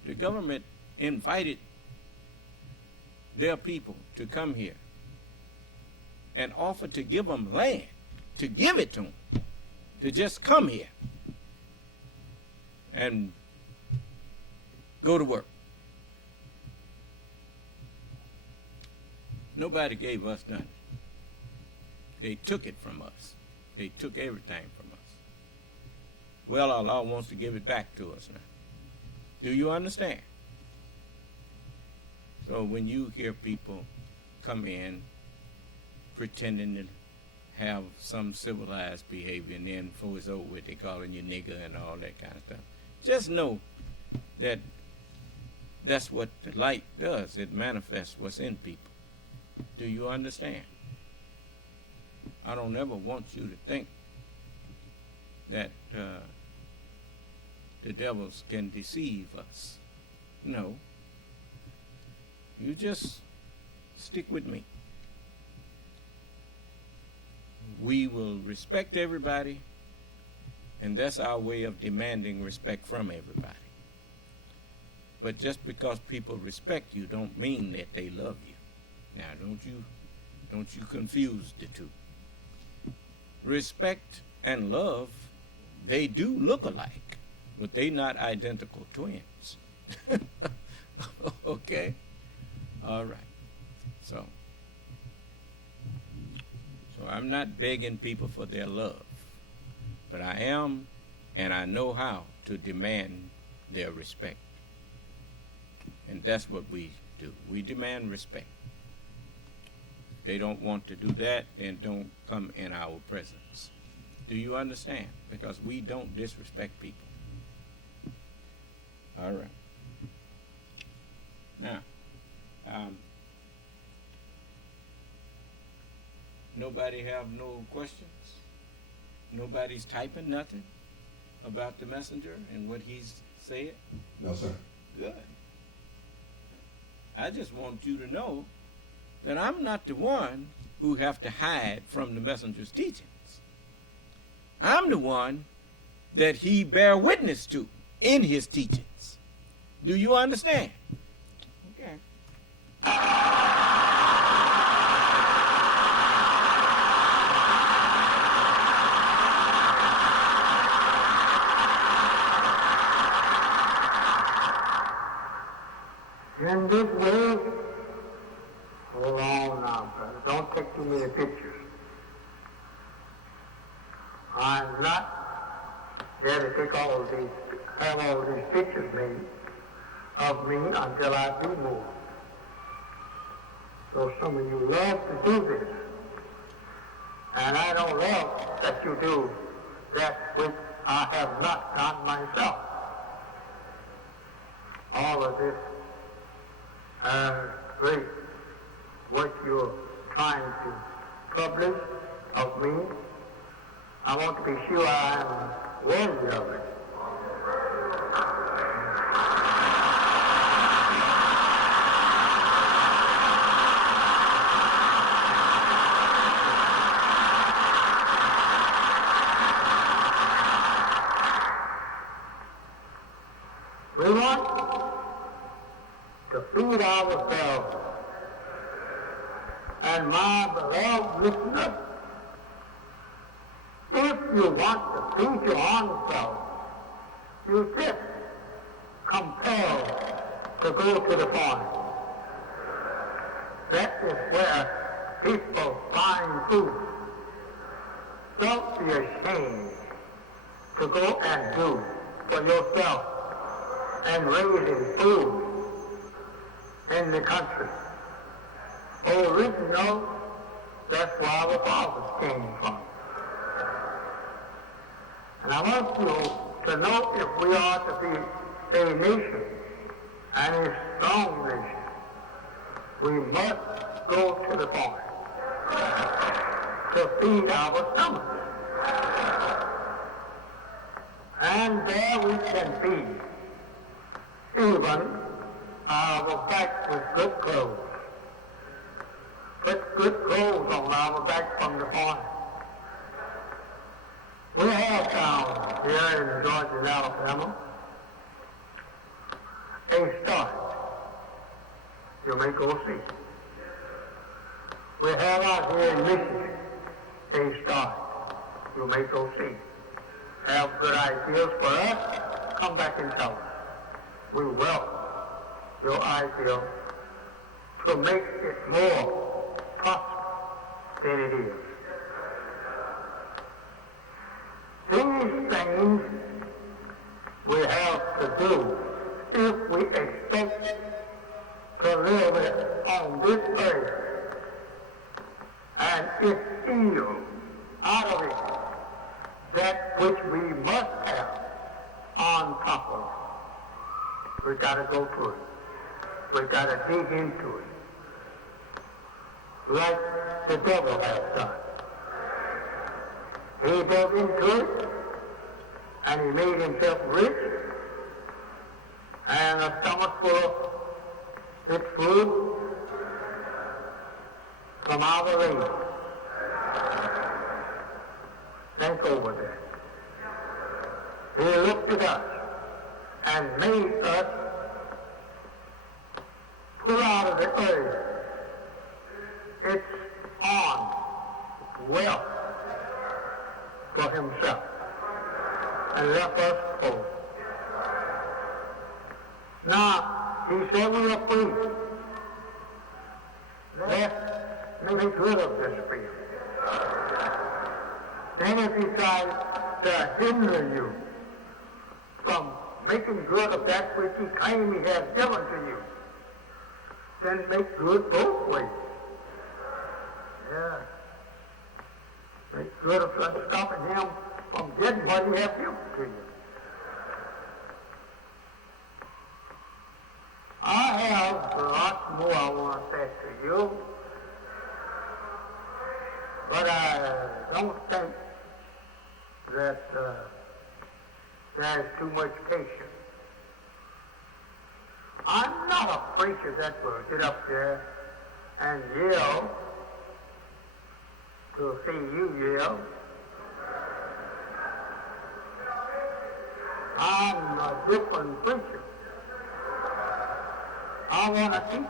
the government invited their people to come here and offered to give them land, to give it to them, to just come here and go to work. Nobody gave us nothing. They took it from us. They took everything from us. Well, Allah wants to give it back to us now. Do you understand? So when you hear people come in pretending to have some civilized behavior, and then before it's over with, they calling you nigger and all that kind of stuff, just know that that's what the light does. It manifests what's in people. Do you understand? I don't ever want you to think that the devils can deceive us. No. You just stick with me. We will respect everybody, and that's our way of demanding respect from everybody. But just because people respect you don't mean that they love you. Now, don't you confuse the two. Respect and love, they do look alike, but they're not identical twins. Okay? All right. So I'm not begging people for their love, but I am, and I know how to demand their respect. And that's what we do. We demand respect. If they don't want to do that, then don't come in our presence. Do you understand? Because we don't disrespect people. All right. Now, nobody have no questions? Nobody's typing nothing about the messenger and what he's said? No, sir. Good. I just want you to know that I'm not the one who have to hide from the messenger's teachings. I'm the one that he bear witness to in his teachings. Do you understand? Okay. In this way, hold on now, brother. Don't take too many pictures. I'm not there to have all these pictures made of me until I do move. So some of you love to do this. And I don't love that you do that which I have not done myself. All of this great what you're trying to publish of me, I want to be sure I am worthy of it. We want to feed ourselves. And my beloved listener, if you want to feed your own self, you just compelled to go to the point. That is where people find food. Don't be ashamed to go and do for yourself and raising food in the country. Original, that's where our fathers came from. And I want you to know if we are to be a nation, and a strong nation, we must go to the point to feed our stomachs. And there we can feed even our back with good clothes. Put good clothes on our back from the point. We have down here in Georgia and Alabama a start. You may go see. We have out here in Michigan a start. You may go see. Have good ideas for us? Come back and tell us. We welcome your idea to make it more prosperous than it is. These things we have to do if we expect to live on this earth and instill out of it that which we must have on top of it. We've got to go through it. We've got to dig into it. Like the devil has done. He dug into it, and he made himself rich, and a stomach full of its food from our race. Think over that. He looked at us and made us pull out of the earth its on wealth for himself and left us poor. Now, he said we are free. Let's make good of this freedom. Then if he tries to hinder you from making good of that which he claims he has given to you, then make good both ways. Yeah. Make good of stopping him from getting what he has given to you. I have lots more I want to say to you, but I don't think that there's too much patience. I'm not a preacher that will get up there and yell to see you yell. I'm a different preacher. I want to teach you.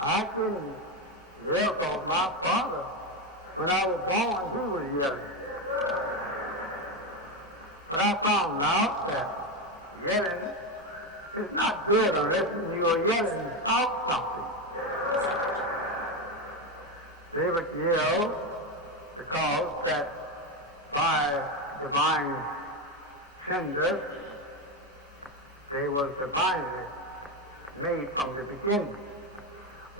I couldn't yell because my father, when I was born, he was yelling. But I found out that yelling is not good unless you are yelling out something. They would yell because that by divine sender, they were divinely made from the beginning.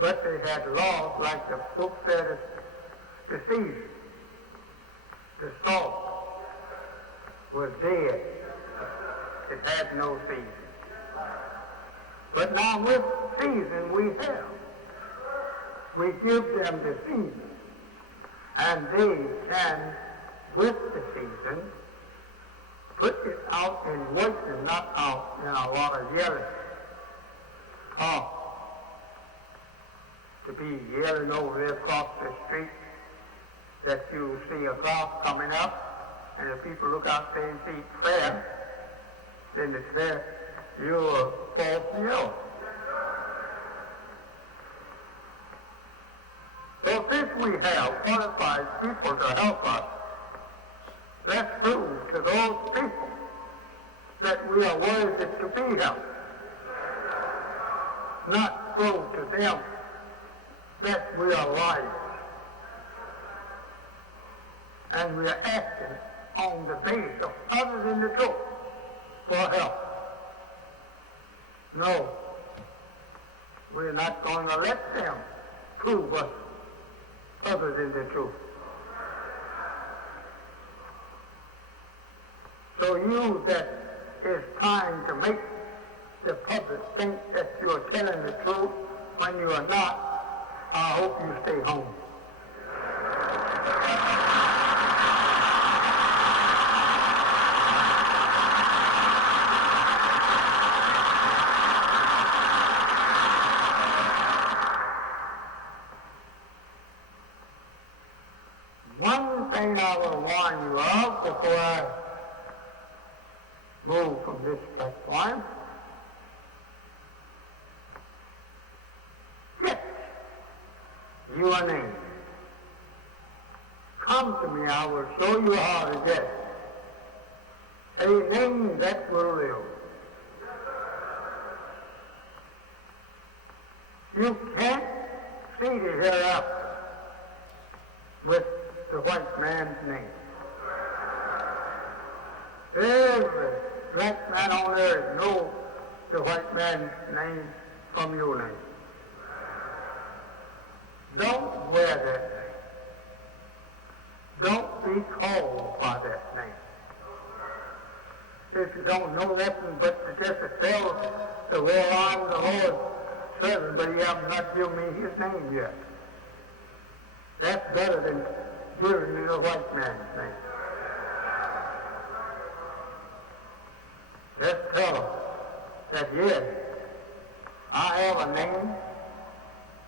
But they had laws like the book said, the season. The salt was dead. It had no season. But now with season we have. We give them the season. And they can, with the season, put it out in words and not out in a lot of yelling. To be yelling over there across the street that you see a crowd coming up, and if people look out there and see prayer, then it's there, you're a false yeller. So since we have qualified people to help us, let's prove to those people that we are worthy to be helped. Not prove to them that we are liars. And we are acting on the basis of other than the truth for help. No, we're not going to let them prove us other than the truth. So you that is trying to make the public think that you're telling the truth when you are not, I hope you stay home. One thing I will warn you of before I move from this platform, get your name. Come to me, I will show you how to get a name that will live. You can't see the hereafter with the white man's name. Every black man on earth knows the white man's name from your name. Don't wear that name. Don't be called by that name. If you don't know nothing but to just tell the world I'm the Lord's servant, but he have not given me his name yet. That's better than giving me the white man's name. Just tell them that yes, I have a name.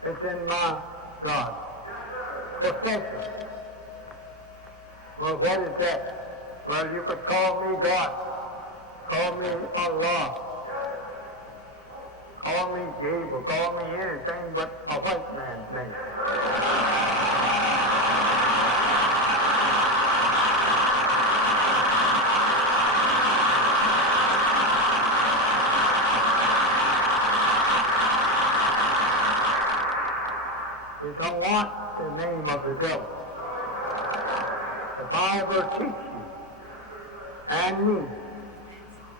It's in my God. Possession. Well, what is that? Well, you could call me God. Call me Allah. Gabriel called me anything but a white man's name. You don't want the name of the devil. The Bible teaches you and me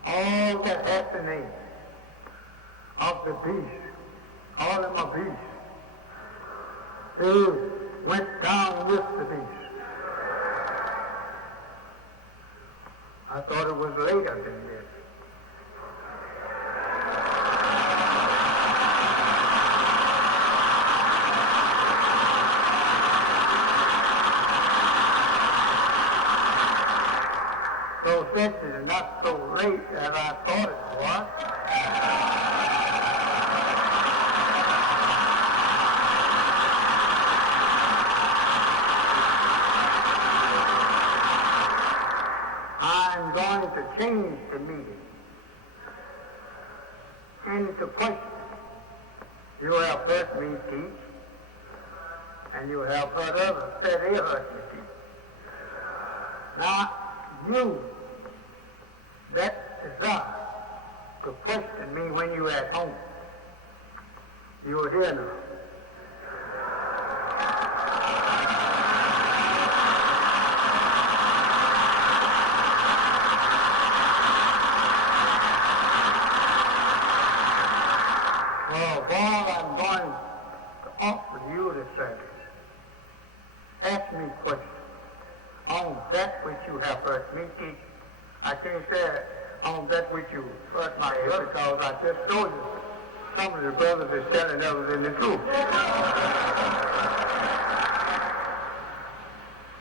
all the happy names of the beast, all of my beasts. They went down with the beast. I thought it was later than this. So since it is not so late as I thought it was, I'm going to change the meeting into question. You have heard me teach, and you have heard others say they heard me teach. Now, you that desire to question me when you're at home, you're here now. Well, all I'm going to offer you to say, ask me questions on that which you have heard me teach. I can't say on that which you heard my head because I just told you some of the brothers is telling others in the truth.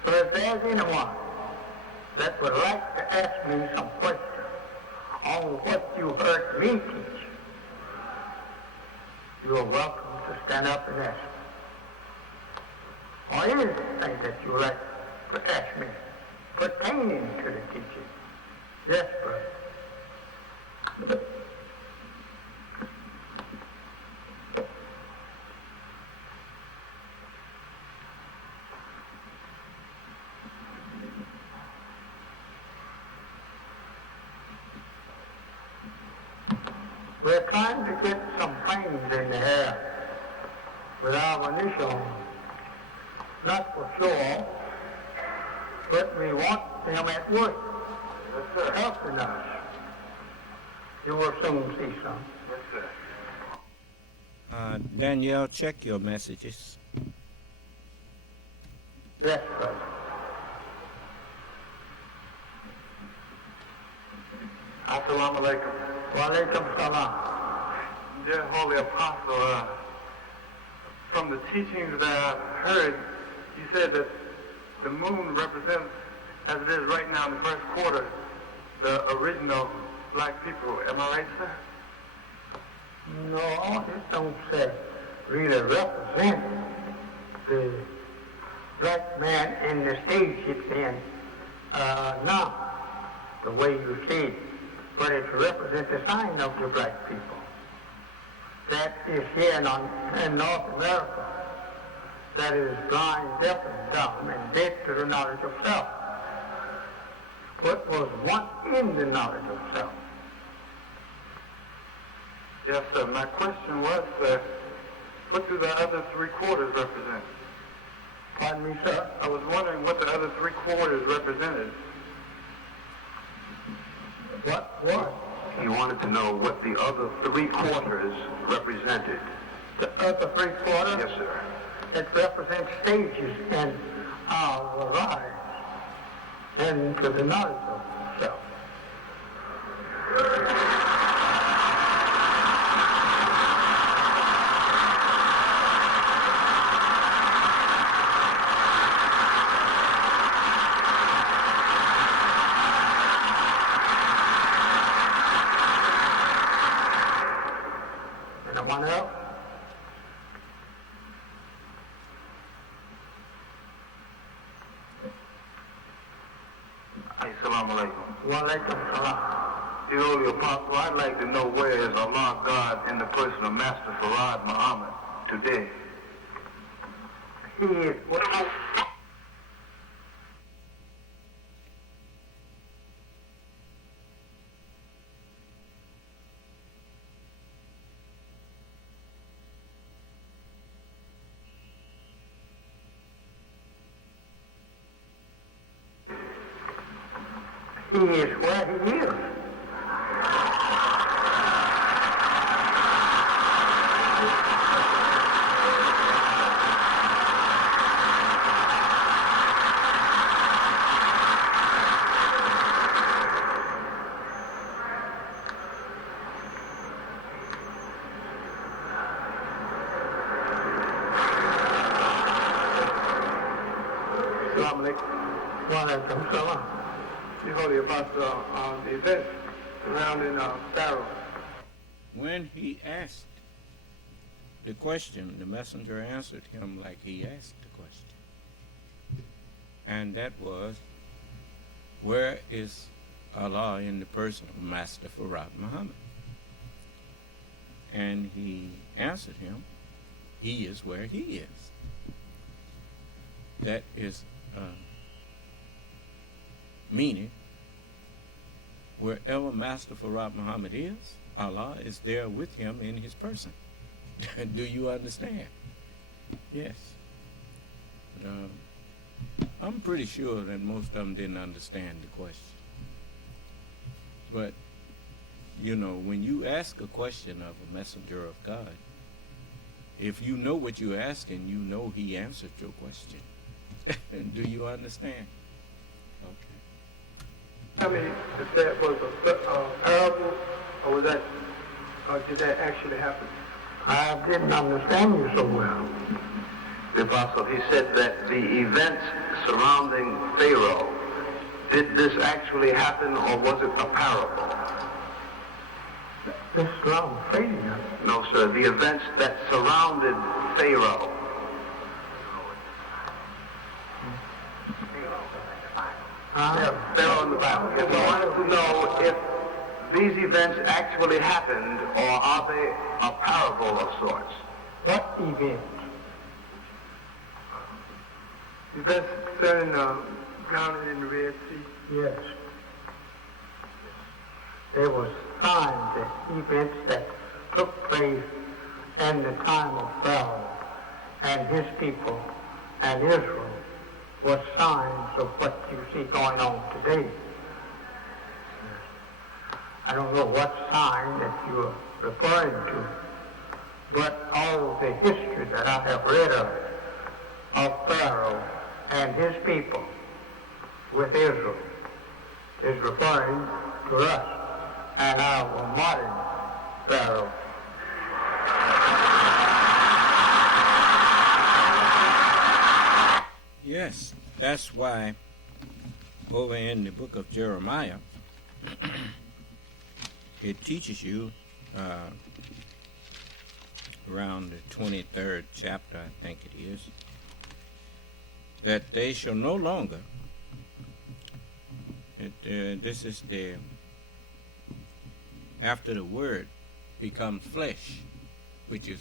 So if there's anyone that would like to ask me some questions on what you heard me teach, you are welcome to stand up and ask me. Or anything that you like to ask me pertaining to the teaching. Yes, brother. We're trying to get some planes in the air with our initial on. Not for sure, but we want them at work. Yes, sir. Helping us. You will soon see some. Yes, sir. Danielle, check your messages. Yes, brother. Assalamu alaikum. Wa alaikum salam. Dear Holy Apostle, from the teachings that I've heard, you said that the moon represents, as it is right now in the first quarter, the original black people. Am I right, sir? No, it don't say really represent the black man in the stage it's in now, the way you see it. But it represents the sign of the black people. That is here in North America. That is blind, deaf, and dumb, and dead to the knowledge of self. What was once in the knowledge of self. Yes, sir. My question was, what do the other three quarters represent? Pardon me, sir? I was wondering what the other three quarters represented. What? He wanted to know what the other three quarters represented. The other three quarters? Yes, sir. It represents stages in our lives and to the knowledge of self. Anyone else? Assalamu alaikum. Wa alaikum salam. The Holy Apostle, I'd like to know where is Allah God in the person of Master Farad Muhammad today? He is where he is. The Holy Apostle on the events surrounding Pharaoh. When he asked the question, the messenger answered him like he asked the question. And that was, where is Allah in the person of Master Farad Muhammad? And he answered him, he is where he is. That is meaning, wherever Master Farad Muhammad is, Allah is there with him in his person. Do you understand? Yes. But, I'm pretty sure that most of them didn't understand the question. But, you know, when you ask a question of a messenger of God, if you know what you're asking, you know he answered your question. Do you understand? Okay. Tell me if that was a parable, or was that, or did that actually happen? I didn't understand you so well. The Apostle, he said that the events surrounding Pharaoh, did this actually happen, or was it a parable? This surrounded Pharaoh? No, sir. The events that surrounded Pharaoh. Pharaoh in the Bible. If we wanted to know if these events actually happened, or are they a parable of sorts? What event? Events concerning drowning in the Red Sea? Yes. There were signs and events that took place in the time of Pharaoh and his people and Israel were signs of what you see going on today. I don't know what sign that you're referring to, but all the history that I have read of Pharaoh and his people with Israel is referring to us and our modern Pharaoh. Yes, that's why over in the book of Jeremiah, it teaches you around the 23rd chapter, I think it is, that they shall no longer, this is the, after the word becomes flesh, which is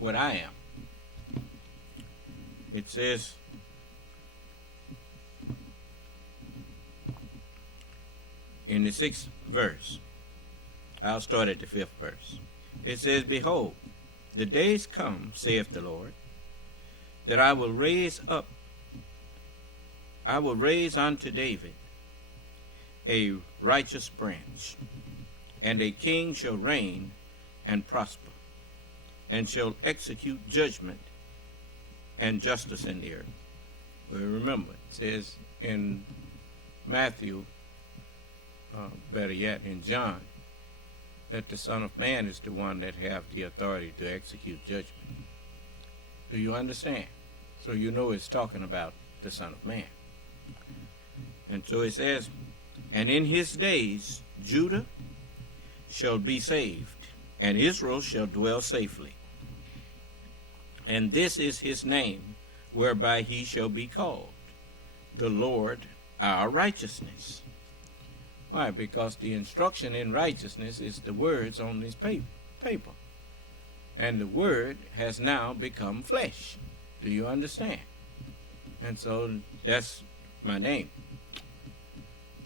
what I am. It says, in the 6th verse, I'll start at the 5th verse. It says, behold, the days come, saith the Lord, that I will raise unto David a righteous branch, and a king shall reign and prosper, and shall execute judgment and justice in the earth. Well, remember, it says in Matthew, better yet, in John, that the Son of Man is the one that have the authority to execute judgment. Do you understand? So you know it's talking about the Son of Man. And so it says, and in his days Judah shall be saved, and Israel shall dwell safely. And this is his name, whereby he shall be called, the Lord our righteousness. Why? Because the instruction in righteousness is the words on this paper. And the word has now become flesh. Do you understand? And so that's my name.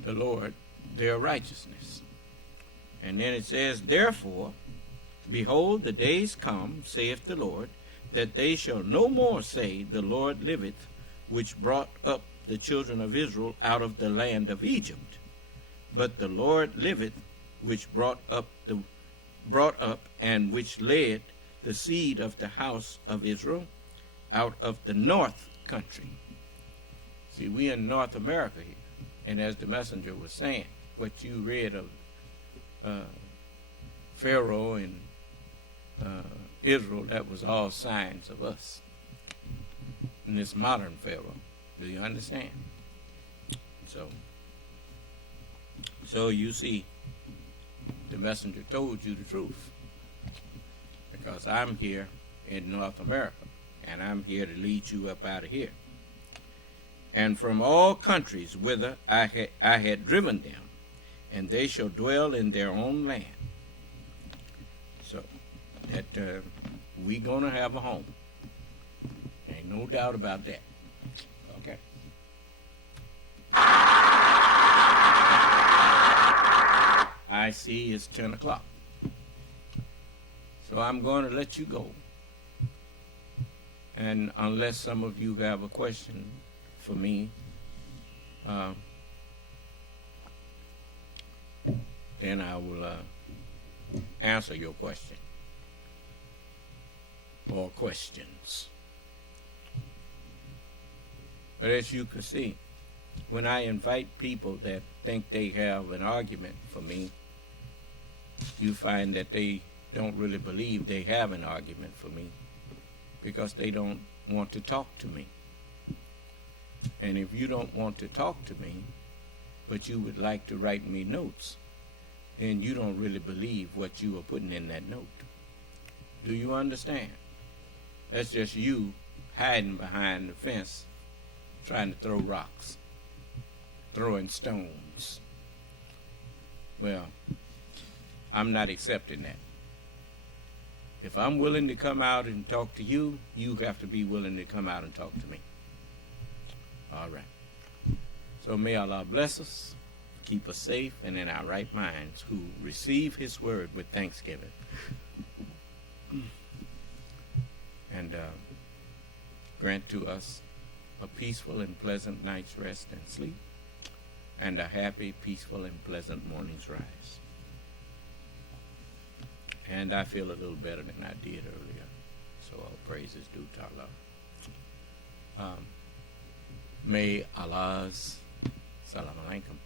The Lord, their righteousness. And then it says, therefore, behold, the days come, saith the Lord, that they shall no more say, the Lord liveth, which brought up the children of Israel out of the land of Egypt. But the Lord liveth, which brought up and which led the seed of the house of Israel out of the north country. See, we in North America here. And as the messenger was saying, what you read of Pharaoh and Israel, that was all signs of us. And this modern Pharaoh. Do you understand? So you see, the messenger told you the truth. Because I'm here in North America, and I'm here to lead you up out of here. And from all countries whither I had driven them, and they shall dwell in their own land. So, that we gonna have a home. Ain't no doubt about that. Okay. I see it's 10 o'clock. So I'm going to let you go. And unless some of you have a question for me, then I will answer your question or questions. But as you can see, when I invite people that think they have an argument for me, you find that they don't really believe they have an argument for me because they don't want to talk to me. And if you don't want to talk to me, but you would like to write me notes, then you don't really believe what you are putting in that note. Do you understand? That's just you hiding behind the fence, trying to throw rocks, throwing stones. Well, I'm not accepting that. If I'm willing to come out and talk to you, you have to be willing to come out and talk to me. All right. So may Allah bless us, keep us safe, and in our right minds, who receive His word with thanksgiving. And grant to us a peaceful and pleasant night's rest and sleep, and a happy, peaceful, and pleasant morning's rise. And I feel a little better than I did earlier, so all praise is due to Allah. May Allah's salam alaikum